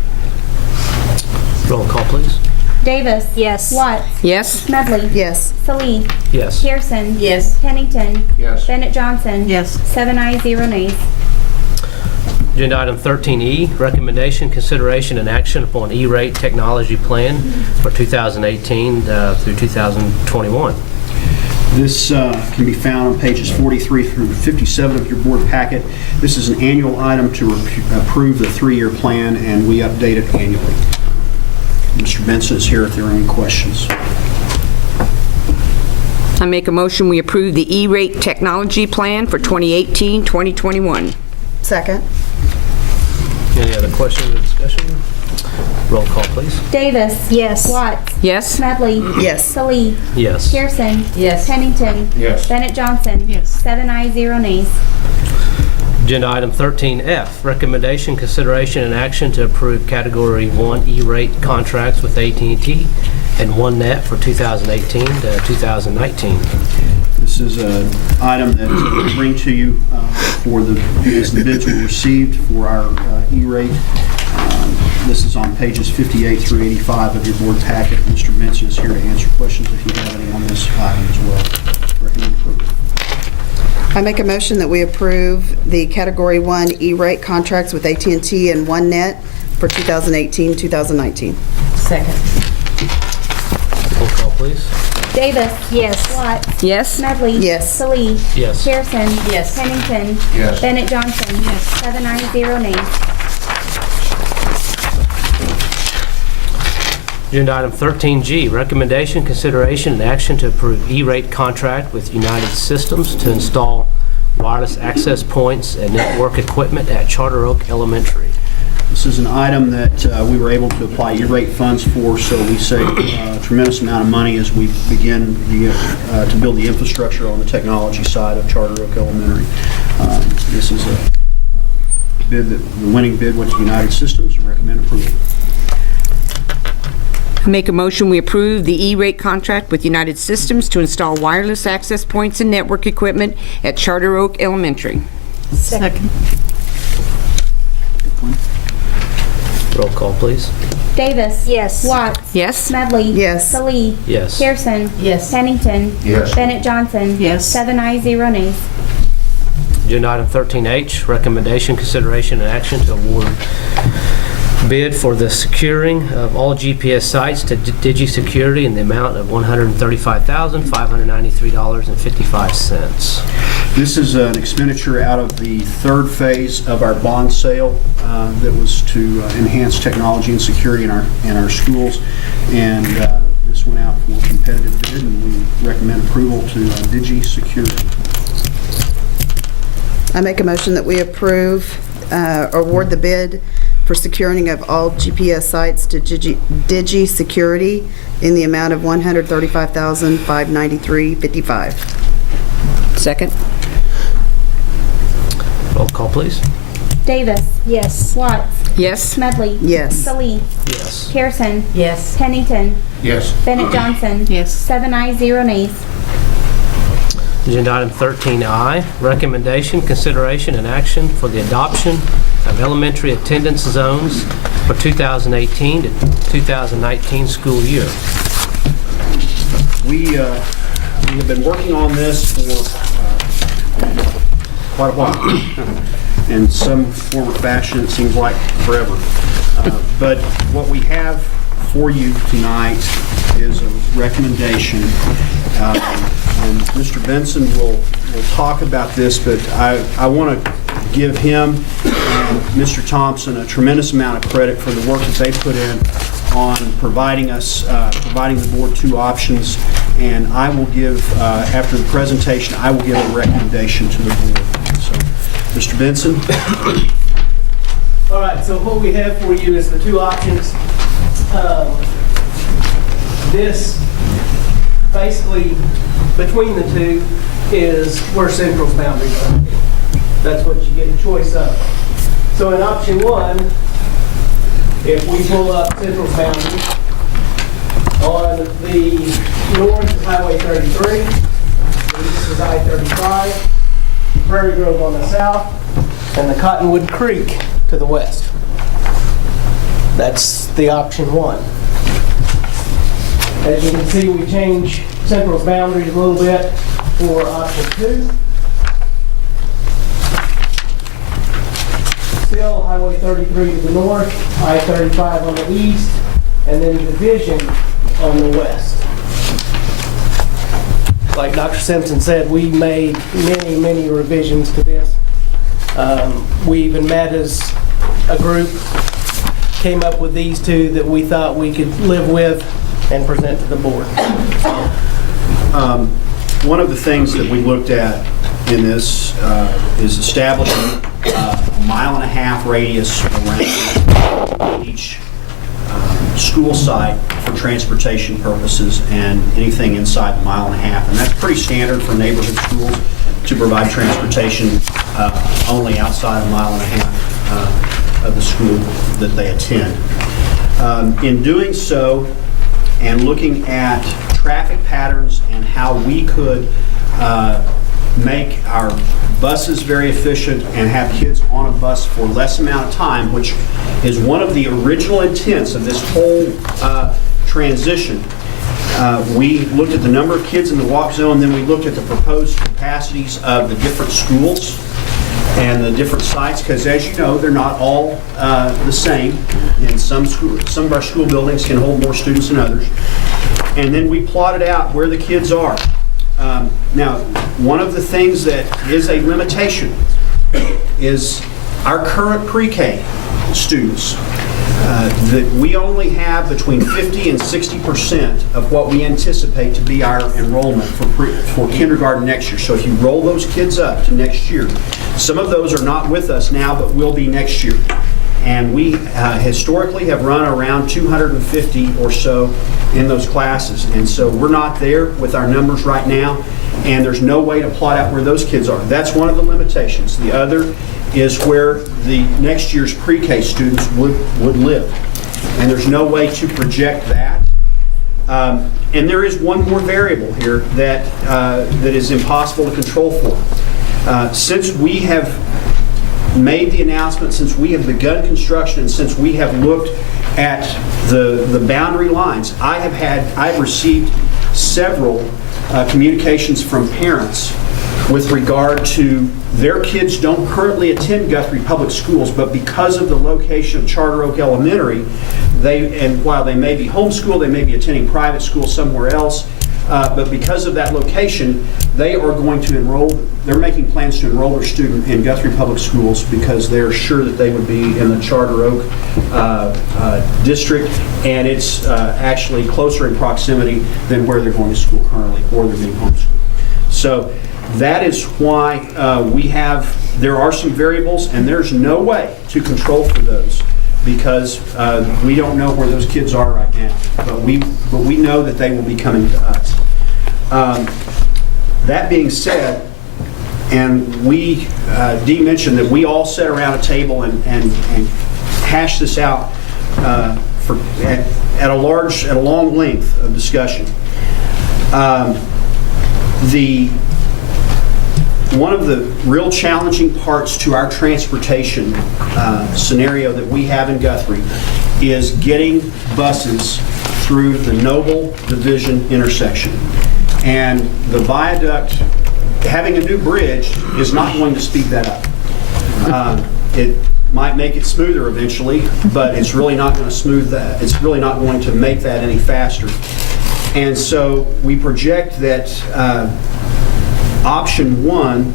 Roll call, please. Davis. Yes. Watts. Yes. Smedley. Yes. Salee. Yes. Pearson. Yes. Pennington. Yes. Bennett Johnson. Yes. 7 ayes, 0 nays. Agenda item 13E, recommendation, consideration, and action upon E-rate technology plan for 2018 through 2021. This can be found on pages 43 through 57 of your board packet. This is an annual item to approve the 3-year plan, and we update it annually. Mr. Benson is here if there are any questions. I make a motion we approve the E-rate technology plan for 2018-2021. Second. Any other questions or discussion? Roll call, please. Davis. Yes. Watts. Yes. Smedley. Yes. Salee. Yes. Pearson. Yes. Pennington. Yes. Bennett Johnson. Yes. 7 ayes, 0 nays. Agenda item 13F, recommendation, consideration, and action to approve Category 1 E-rate contracts with AT&T and OneNet for 2018 to 2019. This is an item that we bring to you as the bids were received for our E-rate. This is on pages 58 through 85 of your board packet. Mr. Benson is here to answer questions if you have any on this item as well. Recommend approval. I make a motion that we approve the Category 1 E-rate contracts with AT&T and OneNet for 2018-2019. Second. Roll call, please. Davis. Yes. Watts. Yes. Smedley. Yes. Salee. Yes. Pearson. Yes. Pennington. Yes. Bennett Johnson. Yes. 7 ayes, 0 nays. Agenda item 13G, recommendation, consideration, and action to approve E-rate contract with United Systems to install wireless access points and network equipment at Charter Oak Elementary. This is an item that we were able to apply E-rate funds for, so we save a tremendous amount of money as we begin to build the infrastructure on the technology side of Charter Oak Elementary. This is a bid that the winning bid went to United Systems. I recommend approval. I make a motion we approve the E-rate contract with United Systems to install wireless access points and network equipment at Charter Oak Elementary. Second. Roll call, please. Davis. Yes. Watts. Yes. Smedley. Yes. Salee. Yes. Pearson. Yes. Pennington. Yes. Bennett Johnson. Yes. 7 ayes, 0 nays. Agenda item 13H, recommendation, consideration, and action to award bid for the securing of all GPS sites to DigiSecurity in the amount of $135,593.55. This is an expenditure out of the third phase of our bond sale that was to enhance technology and security in our schools. And this went out for competitive bid, and we recommend approval to DigiSecurity. I make a motion that we approve, award the bid for securing of all GPS sites to DigiSecurity in the amount of $135,593.55. Second. Roll call, please. Davis. Yes. Watts. Yes. Smedley. Yes. Salee. Yes. Pearson. Yes. Pennington. Yes. Bennett Johnson. Yes. 7 ayes, 0 nays. Agenda item 13I, recommendation, consideration, and action for the adoption of elementary attendance zones for 2018 to 2019 school year. We have been working on this for quite a while. In some form or fashion, it seems like forever. But what we have for you tonight is a recommendation. And Mr. Benson will talk about this, but I want to give him and Mr. Thompson a tremendous amount of credit for the work that they put in on providing the board two options. And I will give, after the presentation, I will give a recommendation to the board. So, Mr. Benson. All right, so what we have for you is the two options. This, basically, between the two, is where Central's boundaries are. That's what you get a choice of. So in option one, if we pull up Central's boundary, on the north is Highway 33, the east is I-35, Prairie Grove on the south, and the Cottonwood Creek to the west. That's the option one. As you can see, we change Central's boundaries a little bit for option two. Still Highway 33 to the north, I-35 on the east, and then Division on the west. Like Dr. Simpson said, we made many revisions to this. We even met as a group, came up with these two that we thought we could live with and present to the board. One of the things that we looked at in this is establishing a 1.5 mile radius around each school site for transportation purposes and anything inside the 1.5 miles. And that's pretty standard for neighborhood schools to provide transportation only outside a 1.5 miles of the school that they attend. In doing so, and looking at traffic patterns and how we could make our buses very efficient and have kids on a bus for less amount of time, which is one of the original intents of this whole transition. We looked at the number of kids in the walk zone, then we looked at the proposed capacities of the different schools and the different sites, because as you know, they're not all the same. And some of our school buildings can hold more students than others. And then we plotted out where the kids are. Now, one of the things that is a limitation is our current pre-K students. That we only have between 50 and 60% of what we anticipate to be our enrollment for kindergarten next year. So if you roll those kids up to next year, some of those are not with us now, but will be next year. And we historically have run around 250 or so in those classes. And so we're not there with our numbers right now, and there's no way to plot out where those kids are. That's one of the limitations. The other is where the next year's pre-K students would live. And there's no way to project that. And there is one more variable here that is impossible to control for. Since we have made the announcement, since we have begun construction, and since we have looked at the boundary lines. I've received several communications from parents with regard to their kids don't currently attend Guthrie Public Schools, but because of the location of Charter Oak Elementary, while they may be homeschooled, they may be attending private school somewhere else, but because of that location, they are going to enroll, they're making plans to enroll their student in Guthrie Public Schools because they're sure that they would be in the Charter Oak district, and it's actually closer in proximity than where they're going to school currently, or they're being homeschooled. So that is why there are some variables, and there's no way to control for those because we don't know where those kids are right now, but we know that they will be coming to us. That being said, and Dee mentioned that we all sat around a table and hashed this out at a long length of discussion. One of the real challenging parts to our transportation scenario that we have in Guthrie is getting buses through the Noble Division intersection. And the viaduct, having a new bridge, is not going to speed that up. It might make it smoother eventually, but it's really not going to smooth that. It's really not going to make that any faster. And so we project that option 1,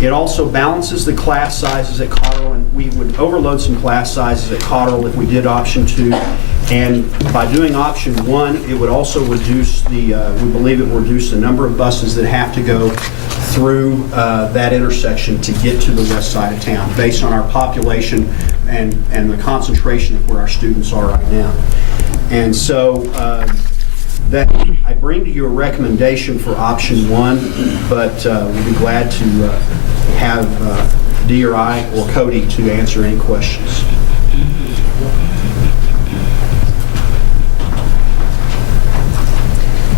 it also balances the class sizes at Cotterell, and we would overload some class sizes at Cotterell if we did option 2. And by doing option 1, it would also reduce we believe it will reduce the number of buses that have to go through that intersection to get to the west side of town, based on our population and the concentration of where our students are right now. And so that I bring to you a recommendation for option 1, but we'll be glad to have Dee or I or Cody to answer any questions.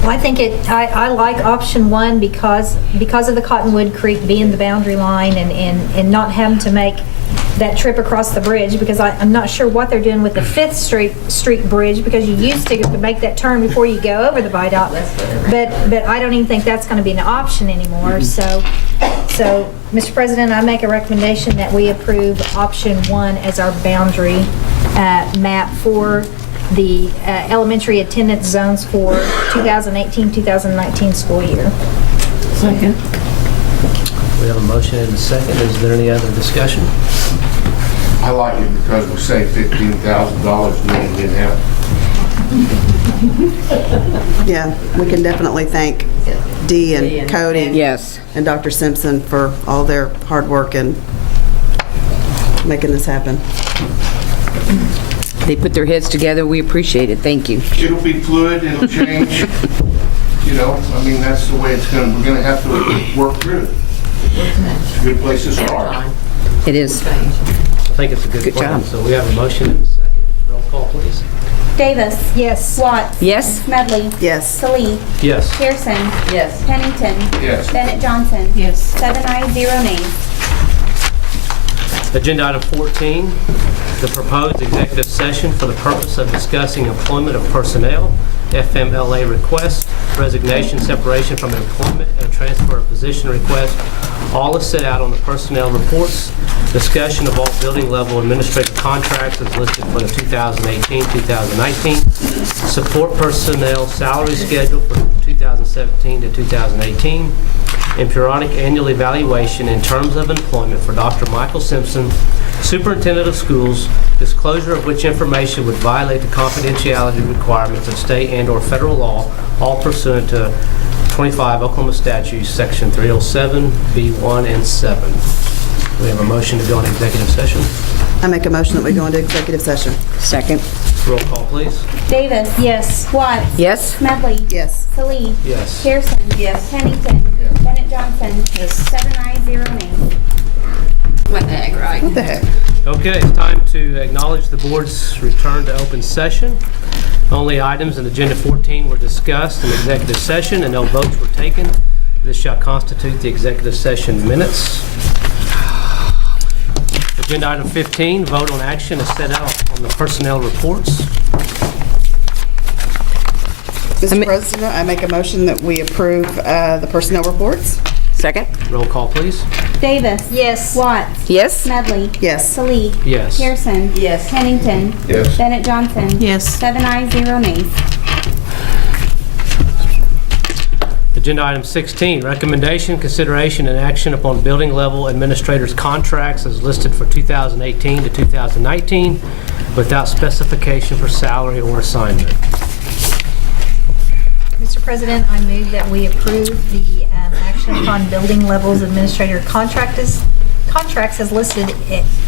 Well, I think I like option 1 because of the Cottonwood Creek being the boundary line and not having to make that trip across the bridge, because I'm not sure what they're doing with the 5th Street Bridge, because you used to make that turn before you go over the viaduct, but I don't even think that's going to be an option anymore. So, Mr. President, I make a recommendation that we approve option 1 as our boundary map for the elementary attendance zones for 2018-2019 school year. Second. We have a motion and a second. Is there any other discussion? I like it because we saved $15,000 and they didn't have it. Yeah, we can definitely thank Dee and Cody and Dr. Simpson for all their hard work in making this happen. They put their heads together. We appreciate it. Thank you. It'll be fluid, it'll change. You know, I mean, that's the way we're gonna have to work through it. It's a good place to start. It is. I think it's a good plan. job. So we have a motion and a second. Roll call, please. Davis. Yes. Watts. Yes. Medley. Yes. Salee. Yes. Pearson. Yes. Pennington. Yes. Bennett Johnson. Yes. 7 ayes, 0 nays. Agenda item 14, the proposed executive session for the purpose of discussing employment of personnel, FMLA request, resignation, separation from employment, and transfer of position request. All is set out on the personnel reports. Discussion of all building level administrative contracts is listed for the 2018-2019. Support personnel salary schedule for 2017 to 2018. And periodic annual evaluation in terms of employment for Dr. Michael Simpson, Superintendent of Schools, disclosure of which information would violate the confidentiality requirements of state and/or federal law, all pursuant to 25 Oklahoma Statutes, Section 307, B1 and 7. We have a motion to go into executive session. I make a motion that we go into executive session. Second. Roll call, please. Davis. Yes. Watts. Yes. Medley. Yes. Salee. Yes. Pearson. Yes. Pennington. Yes. Bennett Johnson. Yes. 7 ayes, 0 nays. What the heck, right? What the heck? Okay, it's time to acknowledge the board's return to open session. Only items in Agenda 14 were discussed in executive session and no votes were taken. This shall constitute the executive session minutes. Agenda item 15, vote on action is set out on the personnel reports. Mr. President, I make a motion that we approve the personnel reports. Second? Roll call, please. Davis. Yes. Watts. Yes? Smedley. Yes. Salee. Yes. Pearson. Yes. Pennington. Yes. Bennett Johnson. Yes. 7 ayes, 0 nays. Agenda item 16, recommendation, consideration, and action upon building level administrators' contracts as listed for 2018 to 2019 without specification for salary or assignment. Mr. President, I move that we approve the action upon building levels administrator contracts as listed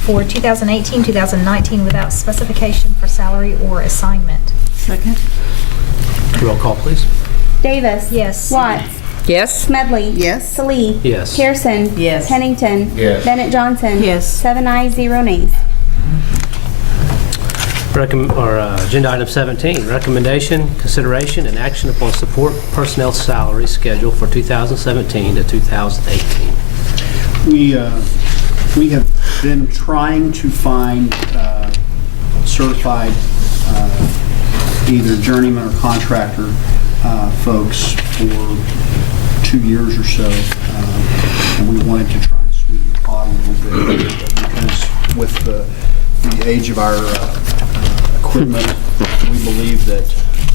for 2018, 2019 without specification for salary or assignment. Second? Roll call, please. Davis. Yes. Watts. Yes? Smedley. Yes. Salee. Yes. Pearson. Yes. Pennington. Yes. Bennett Johnson. Yes. 7 ayes, 0 nays. Agenda item 17, recommendation, consideration, and action upon support personnel salary schedule for 2017 to 2018. We have been trying to find certified either journeyman or contractor folks for 2 years or so, and we wanted to try and sweeten the pot a little bit because with the age of our equipment, we believe that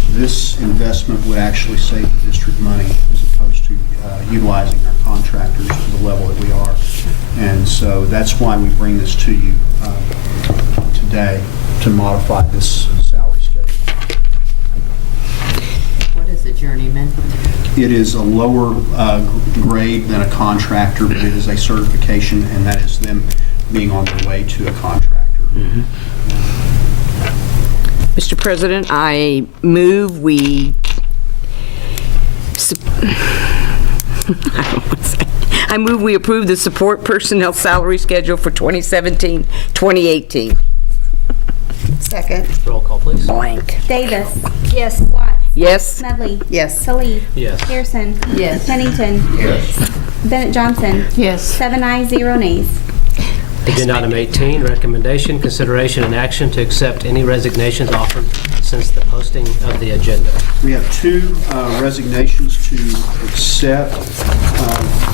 this investment would actually save the district money as opposed to utilizing our contractors to the level that we are. And so that's why we bring this to you today to modify this salary schedule. What is a journeyman? It is a lower grade than a contractor, but it is a certification, and that is them being on their way to a contractor. Mr. President, I move we... I move we approve the support personnel salary schedule for 2017-2018. Second. Roll call, please. Blank. Davis. Yes. Watts. Yes? Smedley. Yes. Salee. Yes. Pearson. Yes. Pennington. Yes. Bennett Johnson. Yes. 7 ayes, 0 nays. Agenda item 18, recommendation, consideration, and action to accept any resignations offered since the posting of the agenda. We have 2 resignations to accept.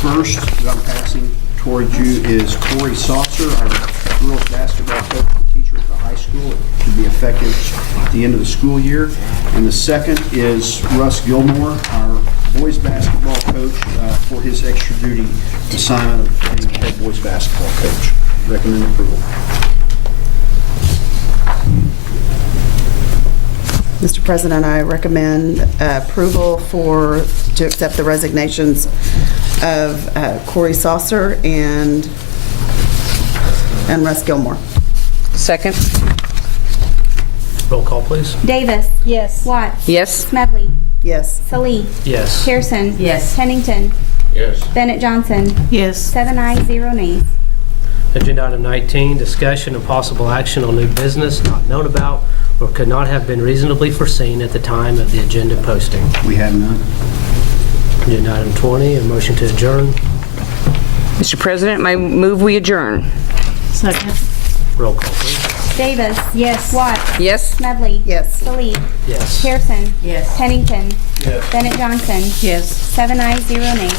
First, that I'm passing toward you is Corey Saucer, our girls basketball coach and teacher at the high school. It should be effective at the end of the school year. And the second is Russ Gilmore, our boys basketball coach, for his extra duty assignment of being head boys basketball coach. Recommend approval. Mr. President, I recommend approval to accept the resignations of Corey Saucer and Russ Gilmore. Second? Roll call, please. Davis. Yes. Watts. Yes? Smedley. Yes. Salee. Yes. Pearson. Yes. Pennington. Yes. Bennett Johnson. Yes. 7 ayes, 0 nays. Agenda item 19, discussion and possible action on new business not known about or could not have been reasonably foreseen at the time of the agenda posting. We have none. Agenda item 20, a motion to adjourn. Mr. President, I move we adjourn. Second? Roll call, please. Davis. Yes. Watts. Yes? Smedley. Yes. Salee. Yes. Pearson. Yes. Pennington. Yes. Bennett Johnson. Yes. 7 ayes, 0 nays.